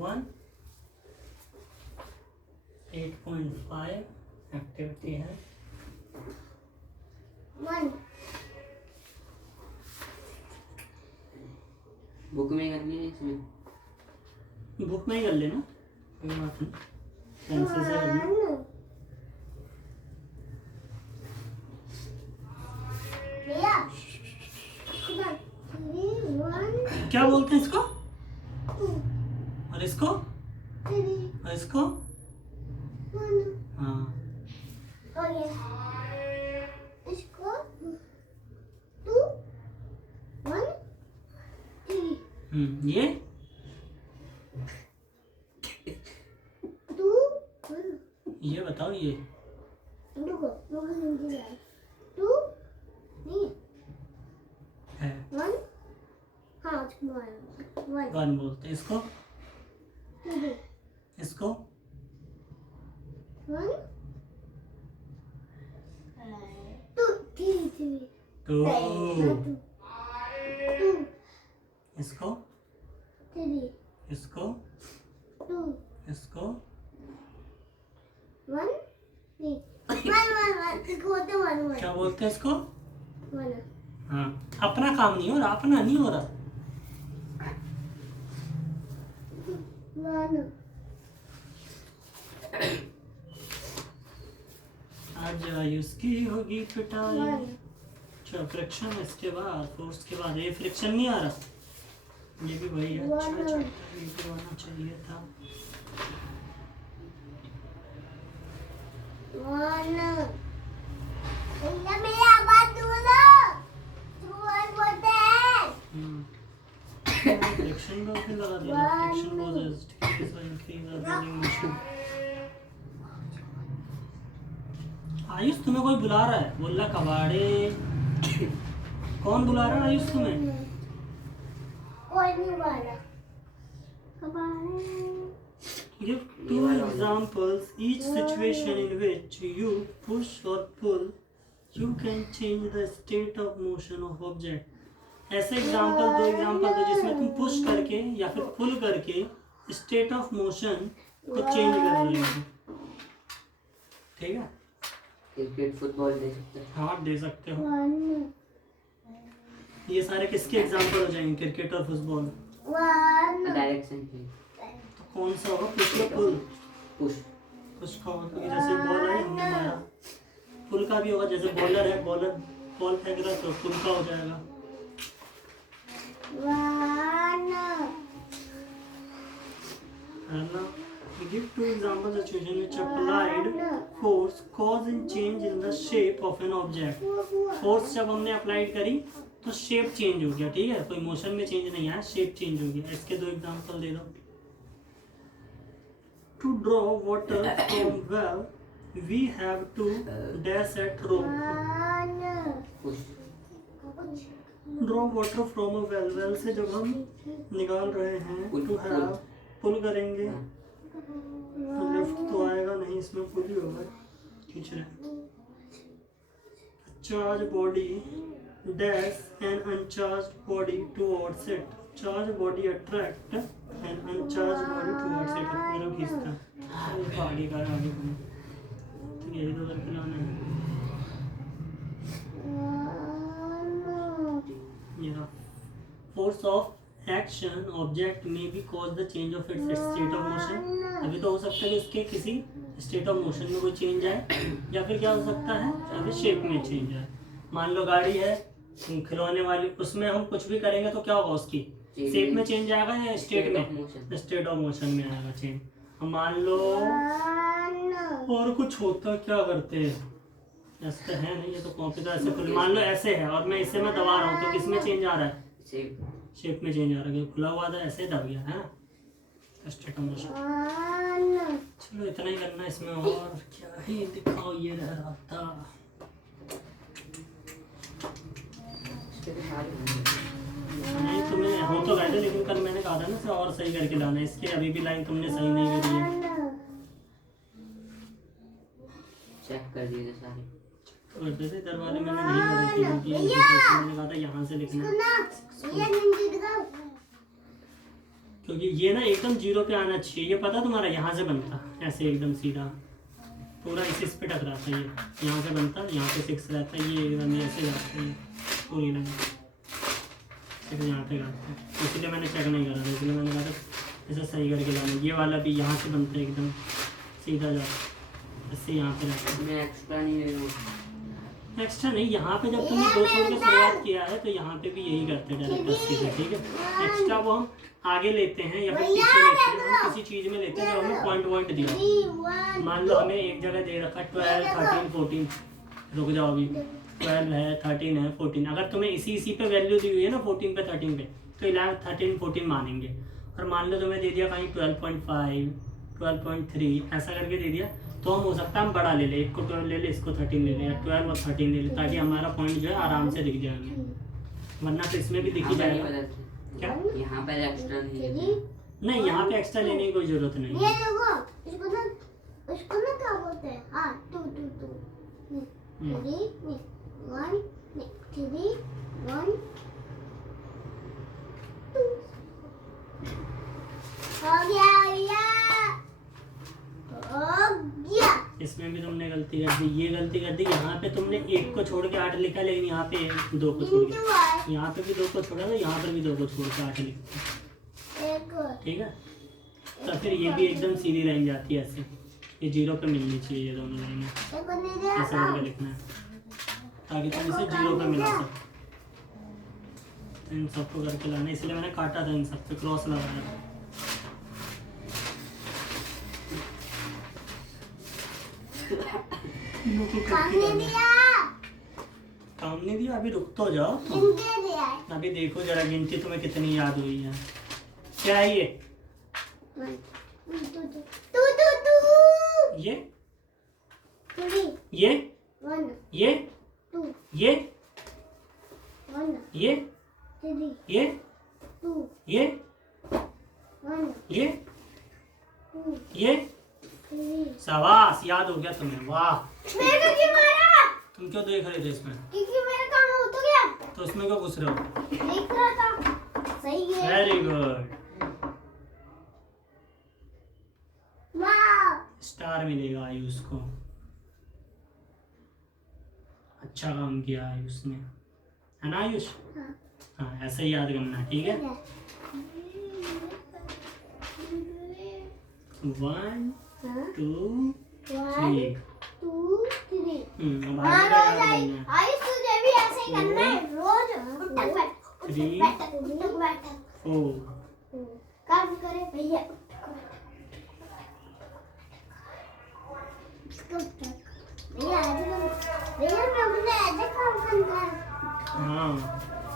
1 8.5 एक्टिविटी है। वन बुक में करनी है इसमें। बुक में ही कर लेना, कोई बात नहीं, पेंसिल से करना। भैया खुदा 3 1 क्या बोलते हैं इसको? 2 और इसको? 3 और इसको? 1 हाँ और ये इसको 2 1 3 ये 2 1 ये बताओ ये रुको हिंदी में 2 नहीं है 1 हाँ उसको 1 1 बोलते हैं इसको। 2 इसको 1 2 3 2 2 इसको 3 इसको 2 इसको 1 नहीं 1 इसको बोलते 1 क्या बोलते हैं इसको? 1 हाँ अपना काम नहीं हो रहा, अपना नहीं हो रहा। 1 आज उसकी होगी पिटाई। 1 अच्छा फ्रिक्शन इसके बाद, फोर्स के बाद ये फ्रिक्शन नहीं आ रहा, ये भी वही है। अच्छा One. अच्छा ये भी आना चाहिए था। 1 भैया मेरी आवाज सुनो 1 बोलते हैं फ्रिक्शन का फिर लगा दिया। Friction causes decrease or increase of rolling motion। Ayush तुम्हें कोई बुला रहा है, बोल रहा कबाड़े। कौन बुला रहा है आयुष तुम्हें? कोई नहीं वाला हमारे Give 2 examples. Each situation in which you push or pull, you can change the state of motion of object. ऐसे एग्जाम्पल, 2 एग्जाम्पल दो जिसमें तुम पुश करके या फिर पुल करके स्टेट ऑफ मोशन को चेंज कर रहे हो। ठीक है? क्रिकेट फुटबॉल दे सकते हैं। हाँ दे सकते हो। 1 ये सारे किसके एग्जाम्पल हो जाएंगे? क्रिकेट और फुटबॉल। 1 डायरेक्शन पे तो कौन सा होगा? पुश या पुल? पुश। पुश का होगा क्योंकि जैसे बॉल आई हमने मारा। पुल का भी होगा, जैसे बॉलर है, बॉलर बॉल फेंक रहा है तो पुल का हो जाएगा। 1 Anna, we give 2 examples of situation which applied force causing change in the shape of an object. Force जब हमने अप्लाइड करी तो शेप चेंज हो गया। ठीक है, कोई मोशन में चेंज नहीं आया, शेप चेंज हो गया। इसके 2 एग्जांपल दे दो। To draw water from well, we have to dash at rope. 1 push. Draw water from a well. well से जब हम निकाल रहे हैं to have पुल करेंगे तो लिफ्ट तो आएगा नहीं, इसमें पुल ही होगा। खींच रहे charge body dash an uncharged body towards it. Charge body attract an uncharged body towards it. मेरा खींचता है आगे का आगे बढ़ो। तो यही 2 उधर खिलाना है। ये फोर्स ऑफ एक्शन ऑब्जेक्ट में भी cause the change of its state of motion. अभी तो हो सकता है कि उसके किसी स्टेट ऑफ मोशन में कोई चेंज आए, या फिर क्या हो सकता है या फिर शेप में चेंज आए। मान लो गाड़ी है खिलौने वाली, उसमें हम कुछ भी करेंगे तो क्या होगा? उसकी शेप में चेंज आएगा या स्टेट में? स्टेट ऑफ मोशन में आएगा चेंज। हम मान लो और कुछ होता, क्या करते हैं? ऐसे तो है नहीं, ये तो कॉपी तो ऐसे खुली। मान लो ऐसे है और मैं इसे दबा रहा हूँ तो किसमें चेंज आ रहा है? शेप में चेंज आ रहा है। खुला हुआ था ऐसे दब गया है ना, स्टेट ऑफ मोशन। चलो इतना ही करना है इसमें, और क्या ही दिखाओ। ये रह रहा था तेरे सारे होंगे। नहीं तुम्हें हो तो गए थे, लेकिन कल मैंने कहा था ना से और सही करके लाना, इसके अभी भी लाइन तुमने सही नहीं करी है। चेक कर दिए थे सारे। करते थे इधर वाले मैंने नहीं करे थे, क्योंकि मैंने कहा था यहाँ से लिखना, क्योंकि ये ना एकदम जीरो पे आना चाहिए। ये पता तुम्हारा यहाँ से बनता ऐसे एकदम सीधा पूरा इस पे टकराता है, ये यहाँ से बनता, यहाँ पे 6 रहता है, ये एकदम ऐसे जाता है पूरी लाइन फिर यहाँ पे जाता है। इसलिए मैंने चेक नहीं करा था, इसलिए मैंने कहा था इसे सही करके लाना। ये वाला भी यहाँ से बनता है एकदम सीधा जाता, इससे यहाँ पे रहता है। मैं एक्स्ट्रा नहीं ले रहा हूँ। एक्स्ट्रा नहीं, यहाँ पे जब तुमने 2 छोड़ के शुरुआत किया है तो यहाँ पे भी यही करते हैं डायरेक्ट 80 से, ठीक है। एक्स्ट्रा वो हम आगे लेते हैं या फिर पीछे लेते हैं, हम किसी चीज़ में लेते हैं जो हमें पॉइंट दिया। मान लो हमें एक जगह दे रखा 12, 13, 14, रुक जाओ अभी 12 है, 13 है, 14। अगर तुम्हें इसी पे वैल्यू दी हुई है ना 14 पे 13 पे, तो 11, 13, 14 मानेंगे। और मान लो तुम्हें दे दिया कहीं 12.5, 12.3 ऐसा करके दे दिया, तो हम हो सकता है हम बड़ा ले ले, इसको 12 ले ले, इसको 13 ले ले, या 12 और 13 ले ले, ताकि हमारा पॉइंट जो है आराम से दिख जाएगा। वरना तो इसमें भी दिख ही जाएगा। क्या यहाँ पे एक्स्ट्रा नहीं है? नहीं, यहाँ पे एक्स्ट्रा लेने की कोई जरूरत नहीं ये है। लोगो इसको ना क्या बोलते हैं? हाँ, 2 3 1 3 1 2 हो गया इसमें भी तुमने गलती कर दी, ये गलती कर दी। यहाँ पे तुमने 1 को छोड़ के 8 लिखा, लेकिन यहाँ पे 2 को छोड़ के, यहाँ पे भी 2 को छोड़ा था, यहाँ पर भी 2 को छोड़ के 8 लिखा, ठीक है। तो फिर ये भी एकदम सीधी लाइन जाती है ऐसे, ये 0 पे मिलनी चाहिए ये दोनों लाइनें, ऐसा करके लिखना है ताकि तुम इसे 0 पे मिला सको। इन सबको करके लाना, इसलिए मैंने काटा था, इन सब पे क्रॉस लगाया था। काम नहीं दिया, अभी रुक तो जाओ। अभी देखो जरा गिनती तुम्हें कितनी याद हुई है। क्या है ये? ये ये ये ये ये ये ये शाबाश, याद हो गया तुम्हें, वाह। तुम क्यों देख रहे थे इसमें? क्योंकि मेरा काम हो तो गया। तो इसमें क्यों घुस रहे हो? देख रहा था। सही है। वेरी गुड, वाह, स्टार मिलेगा आयुष को। अच्छा काम किया आयुष ने, है ना आयुष? हाँ। हाँ, ऐसे ही याद करना, ठीक है। 1 2 3। 2 3 अब आगे का याद करना है। आयुष तुझे भी ऐसे ही करना है रोज। उठक बैठक 3 उठक बैठक 4। काम करे भैया। भैया मैं अपने ऐसे काम करना है। हाँ,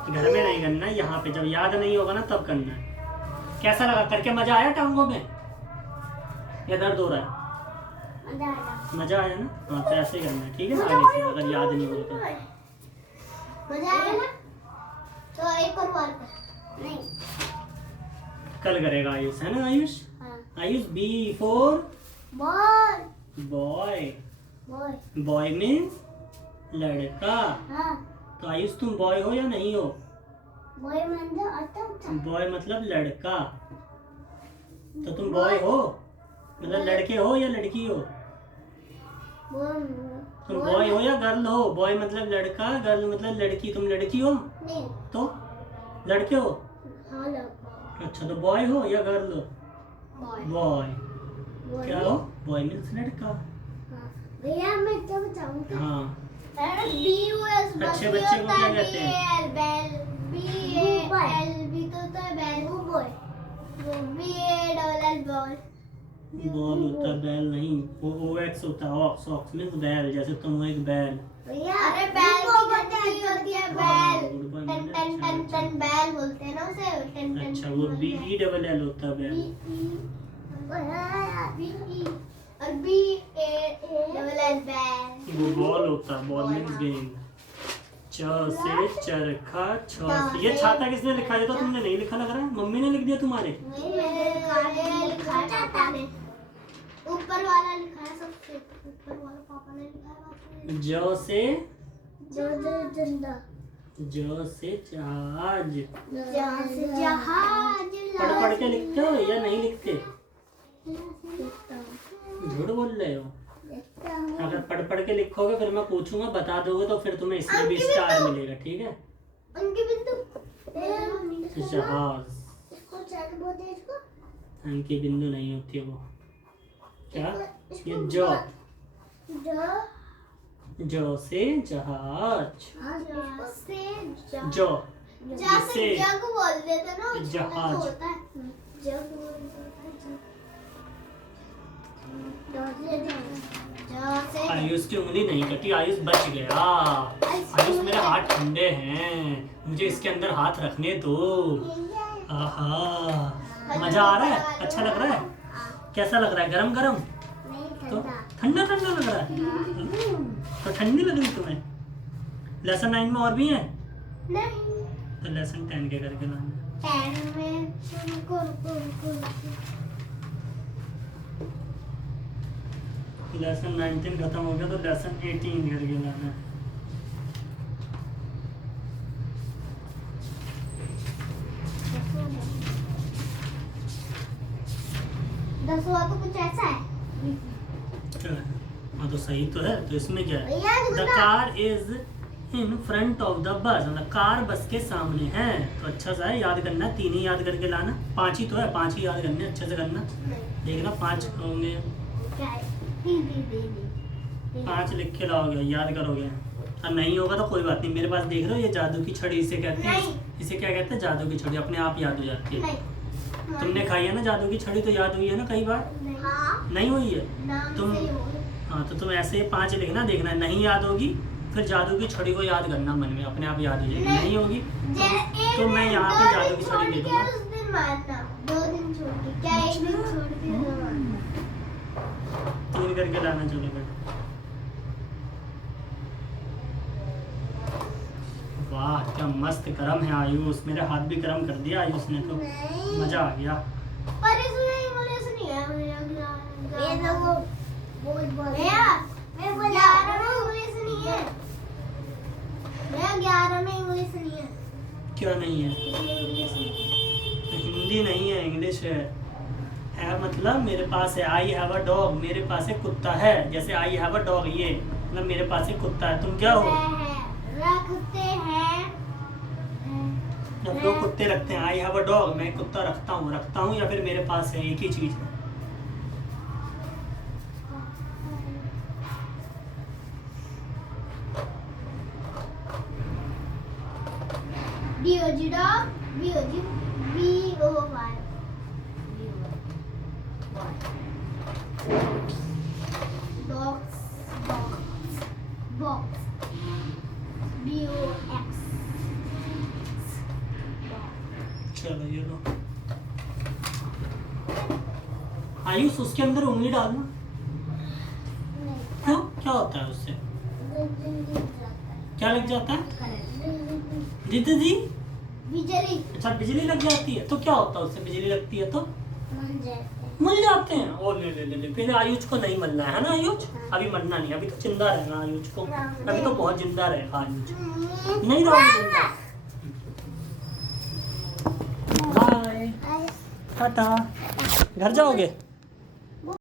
घर में नहीं करना है, यहाँ पे जब याद नहीं होगा ना तब करना है। कैसा लगा करके? मजा आया टांगों में या दर्द हो रहा है? मजा आया ना? हाँ, तो ऐसे ही करना है, ठीक है। आगे से अगर याद नहीं होगा तो मजा आया ना? तो एक और बार कर। नहीं, कल करेगा आयुष, है ना आयुष? हाँ। Ayush B for ball boy. Boy boy means लड़का। हाँ, तो आयुष तुम बॉय हो या नहीं हो? बॉय मतलब आता था। बॉय मतलब लड़का, तो तुम बॉय हो मतलब लड़के हो या लड़की हो? तुम बॉय हो या गर्ल हो? बॉय मतलब लड़का, गर्ल मतलब लड़की। तुम लड़की हो नहीं, तो लड़के हो? हाँ लड़का। अच्छा, तो बॉय हो या गर्ल हो? Boy boy. क्या हो? बॉय मीन्स लड़का। हाँ। भैया मैं क्या बताऊँ? हाँ, BUS अच्छे बच्चे को क्या कहते हैं? बेल BALB तो है बेल। वो बॉय, वो BALL बॉल। बॉल होता है, बैल नहीं। वो OX होता है, ऑक्स। ऑक्स मीन्स बैल, जैसे तुम हो एक बैल। भैया अरे बैल को होती है बैल। टन टन टन टन बैल बोलते हैं ना उसे। टन टन। अच्छा, वो BELL होता है बैल। और BALL बैल। वो बॉल होता है, बॉल मीन्स गेंद। च से चरखा, छ से। ये छाता किसने लिखा है? तो तुमने नहीं लिखा लग रहा है, मम्मी ने लिख दिया तुम्हारे। लिखा है पापा ने, ऊपर वाला लिखा है, सबसे ऊपर वाला पापा ने लिखा है। ज से जिंदा, ज से जहाज। जहाज। पढ़ के लिखते हो या नहीं लिखते? झूठ बोल रहे हो। अगर पढ़ के लिखोगे फिर मैं पूछूंगा, बता दोगे तो फिर तुम्हें इसमें भी स्टार मिलेगा, ठीक है? उनकी बिंदु जहाज। इसको चैट बोलते हैं इसको। अंकी बिंदु नहीं होती है वो। क्या? ये जो से जहाज। जो जैसे जग बोल देते ना, जहाज। होता है जग बोलते हैं। आयुष की उंगली नहीं कटी, आयुष बच गया। आयुष मेरे हाथ ठंडे हैं, मुझे इसके अंदर हाथ रखने दो। आहा, मजा आ रहा है? अच्छा लग रहा है? कैसा लग रहा है? गरम गरम? तो ठंडा ठंडा लग रहा है? तो ठंडी लग रही तुम्हें? लेसन 9 में और भी है? नहीं, तो लेसन 10 के करके लाना। 10 में रुको। लेसन 19 खत्म हो गया तो लेसन 18 करके लाना है। दसवां तो कुछ ऐसा है। क्या है? हाँ तो सही तो है, तो इसमें क्या है? याद द बता। Car is in front of the bus, मतलब कार बस के सामने है। तो अच्छा सा है, याद करना, 3 ही याद करके लाना। 5 ही तो है, 5 ही याद करने, अच्छे से करना। देखना 5 होंगे, क्या है? 5 लिख के लाओगे, याद करोगे। और नहीं होगा तो कोई बात नहीं, मेरे पास देख रहे हो ये जादू की छड़ी, इसे कहते हैं। नहीं। इसे क्या कहते हैं? जादू की छड़ी, अपने आप याद हो जाती है। नहीं। तुमने खाई है ना जादू की छड़ी, तो याद हुई है ना कई बार? हाँ, नहीं हुई है? नाम तुम से ही बोलो। हाँ तो तुम ऐसे 5 लिखना, देखना नहीं याद होगी फिर जादू की छड़ी को याद करना मन में, अपने आप याद हो जाएगी। नहीं होगी तो मैं यहाँ पे जादू की छड़ी दे दूंगा। 2 दिन मारना, 2 दिन छोड़ के, क्या 1 दिन छोड़ के मारना। 3 करके लाना, चलो बेटा। वाह क्या मस्त गरम है आयुष, मेरे हाथ भी गरम कर दिया आयुष ने, तो नहीं। मजा आ गया। पर इसमें इंग्लिश नहीं है, ये तो वो बहुत भैया, मैं 11 में इंग्लिश नहीं है। मैं 11 में इंग्लिश नहीं है। क्या नहीं है? इसमें इंग्लिश नहीं है। हिंदी नहीं है, इंग्लिश है। मतलब मेरे पास है, आई हैव अ डॉग, मेरे पास एक कुत्ता है। जैसे आई हैव अ डॉग, ये मतलब मेरे पास एक कुत्ता है। तुम क्या हो? रखते हैं। जब लोग कुत्ते रखते हैं, आई हैव अ डॉग, मैं कुत्ता रखता हूँ या फिर मेरे पास है, एक ही चीज है। D-O-G dog, B-O-G, B-O-Y. Dogs, box, B-O-X. चलो ये लो आयुष, उसके अंदर उंगली डालना। क्यों? क्या होता है उससे? क्या लग जाता है? दीदी जी, बिजली अच्छा बिजली लग जाती है तो क्या होता है उससे? बिजली लगती है तो मर जाते हैं। ओ ले ले ले ले, पहले आयुष को नहीं मरना है ना आयुष? अभी मरना नहीं, अभी तो जिंदा रहना आयुष को, अभी तो बहुत जिंदा रहेगा आयुष, नहीं रहोगे जिंदा। बाय, टाटा। घर जाओगे?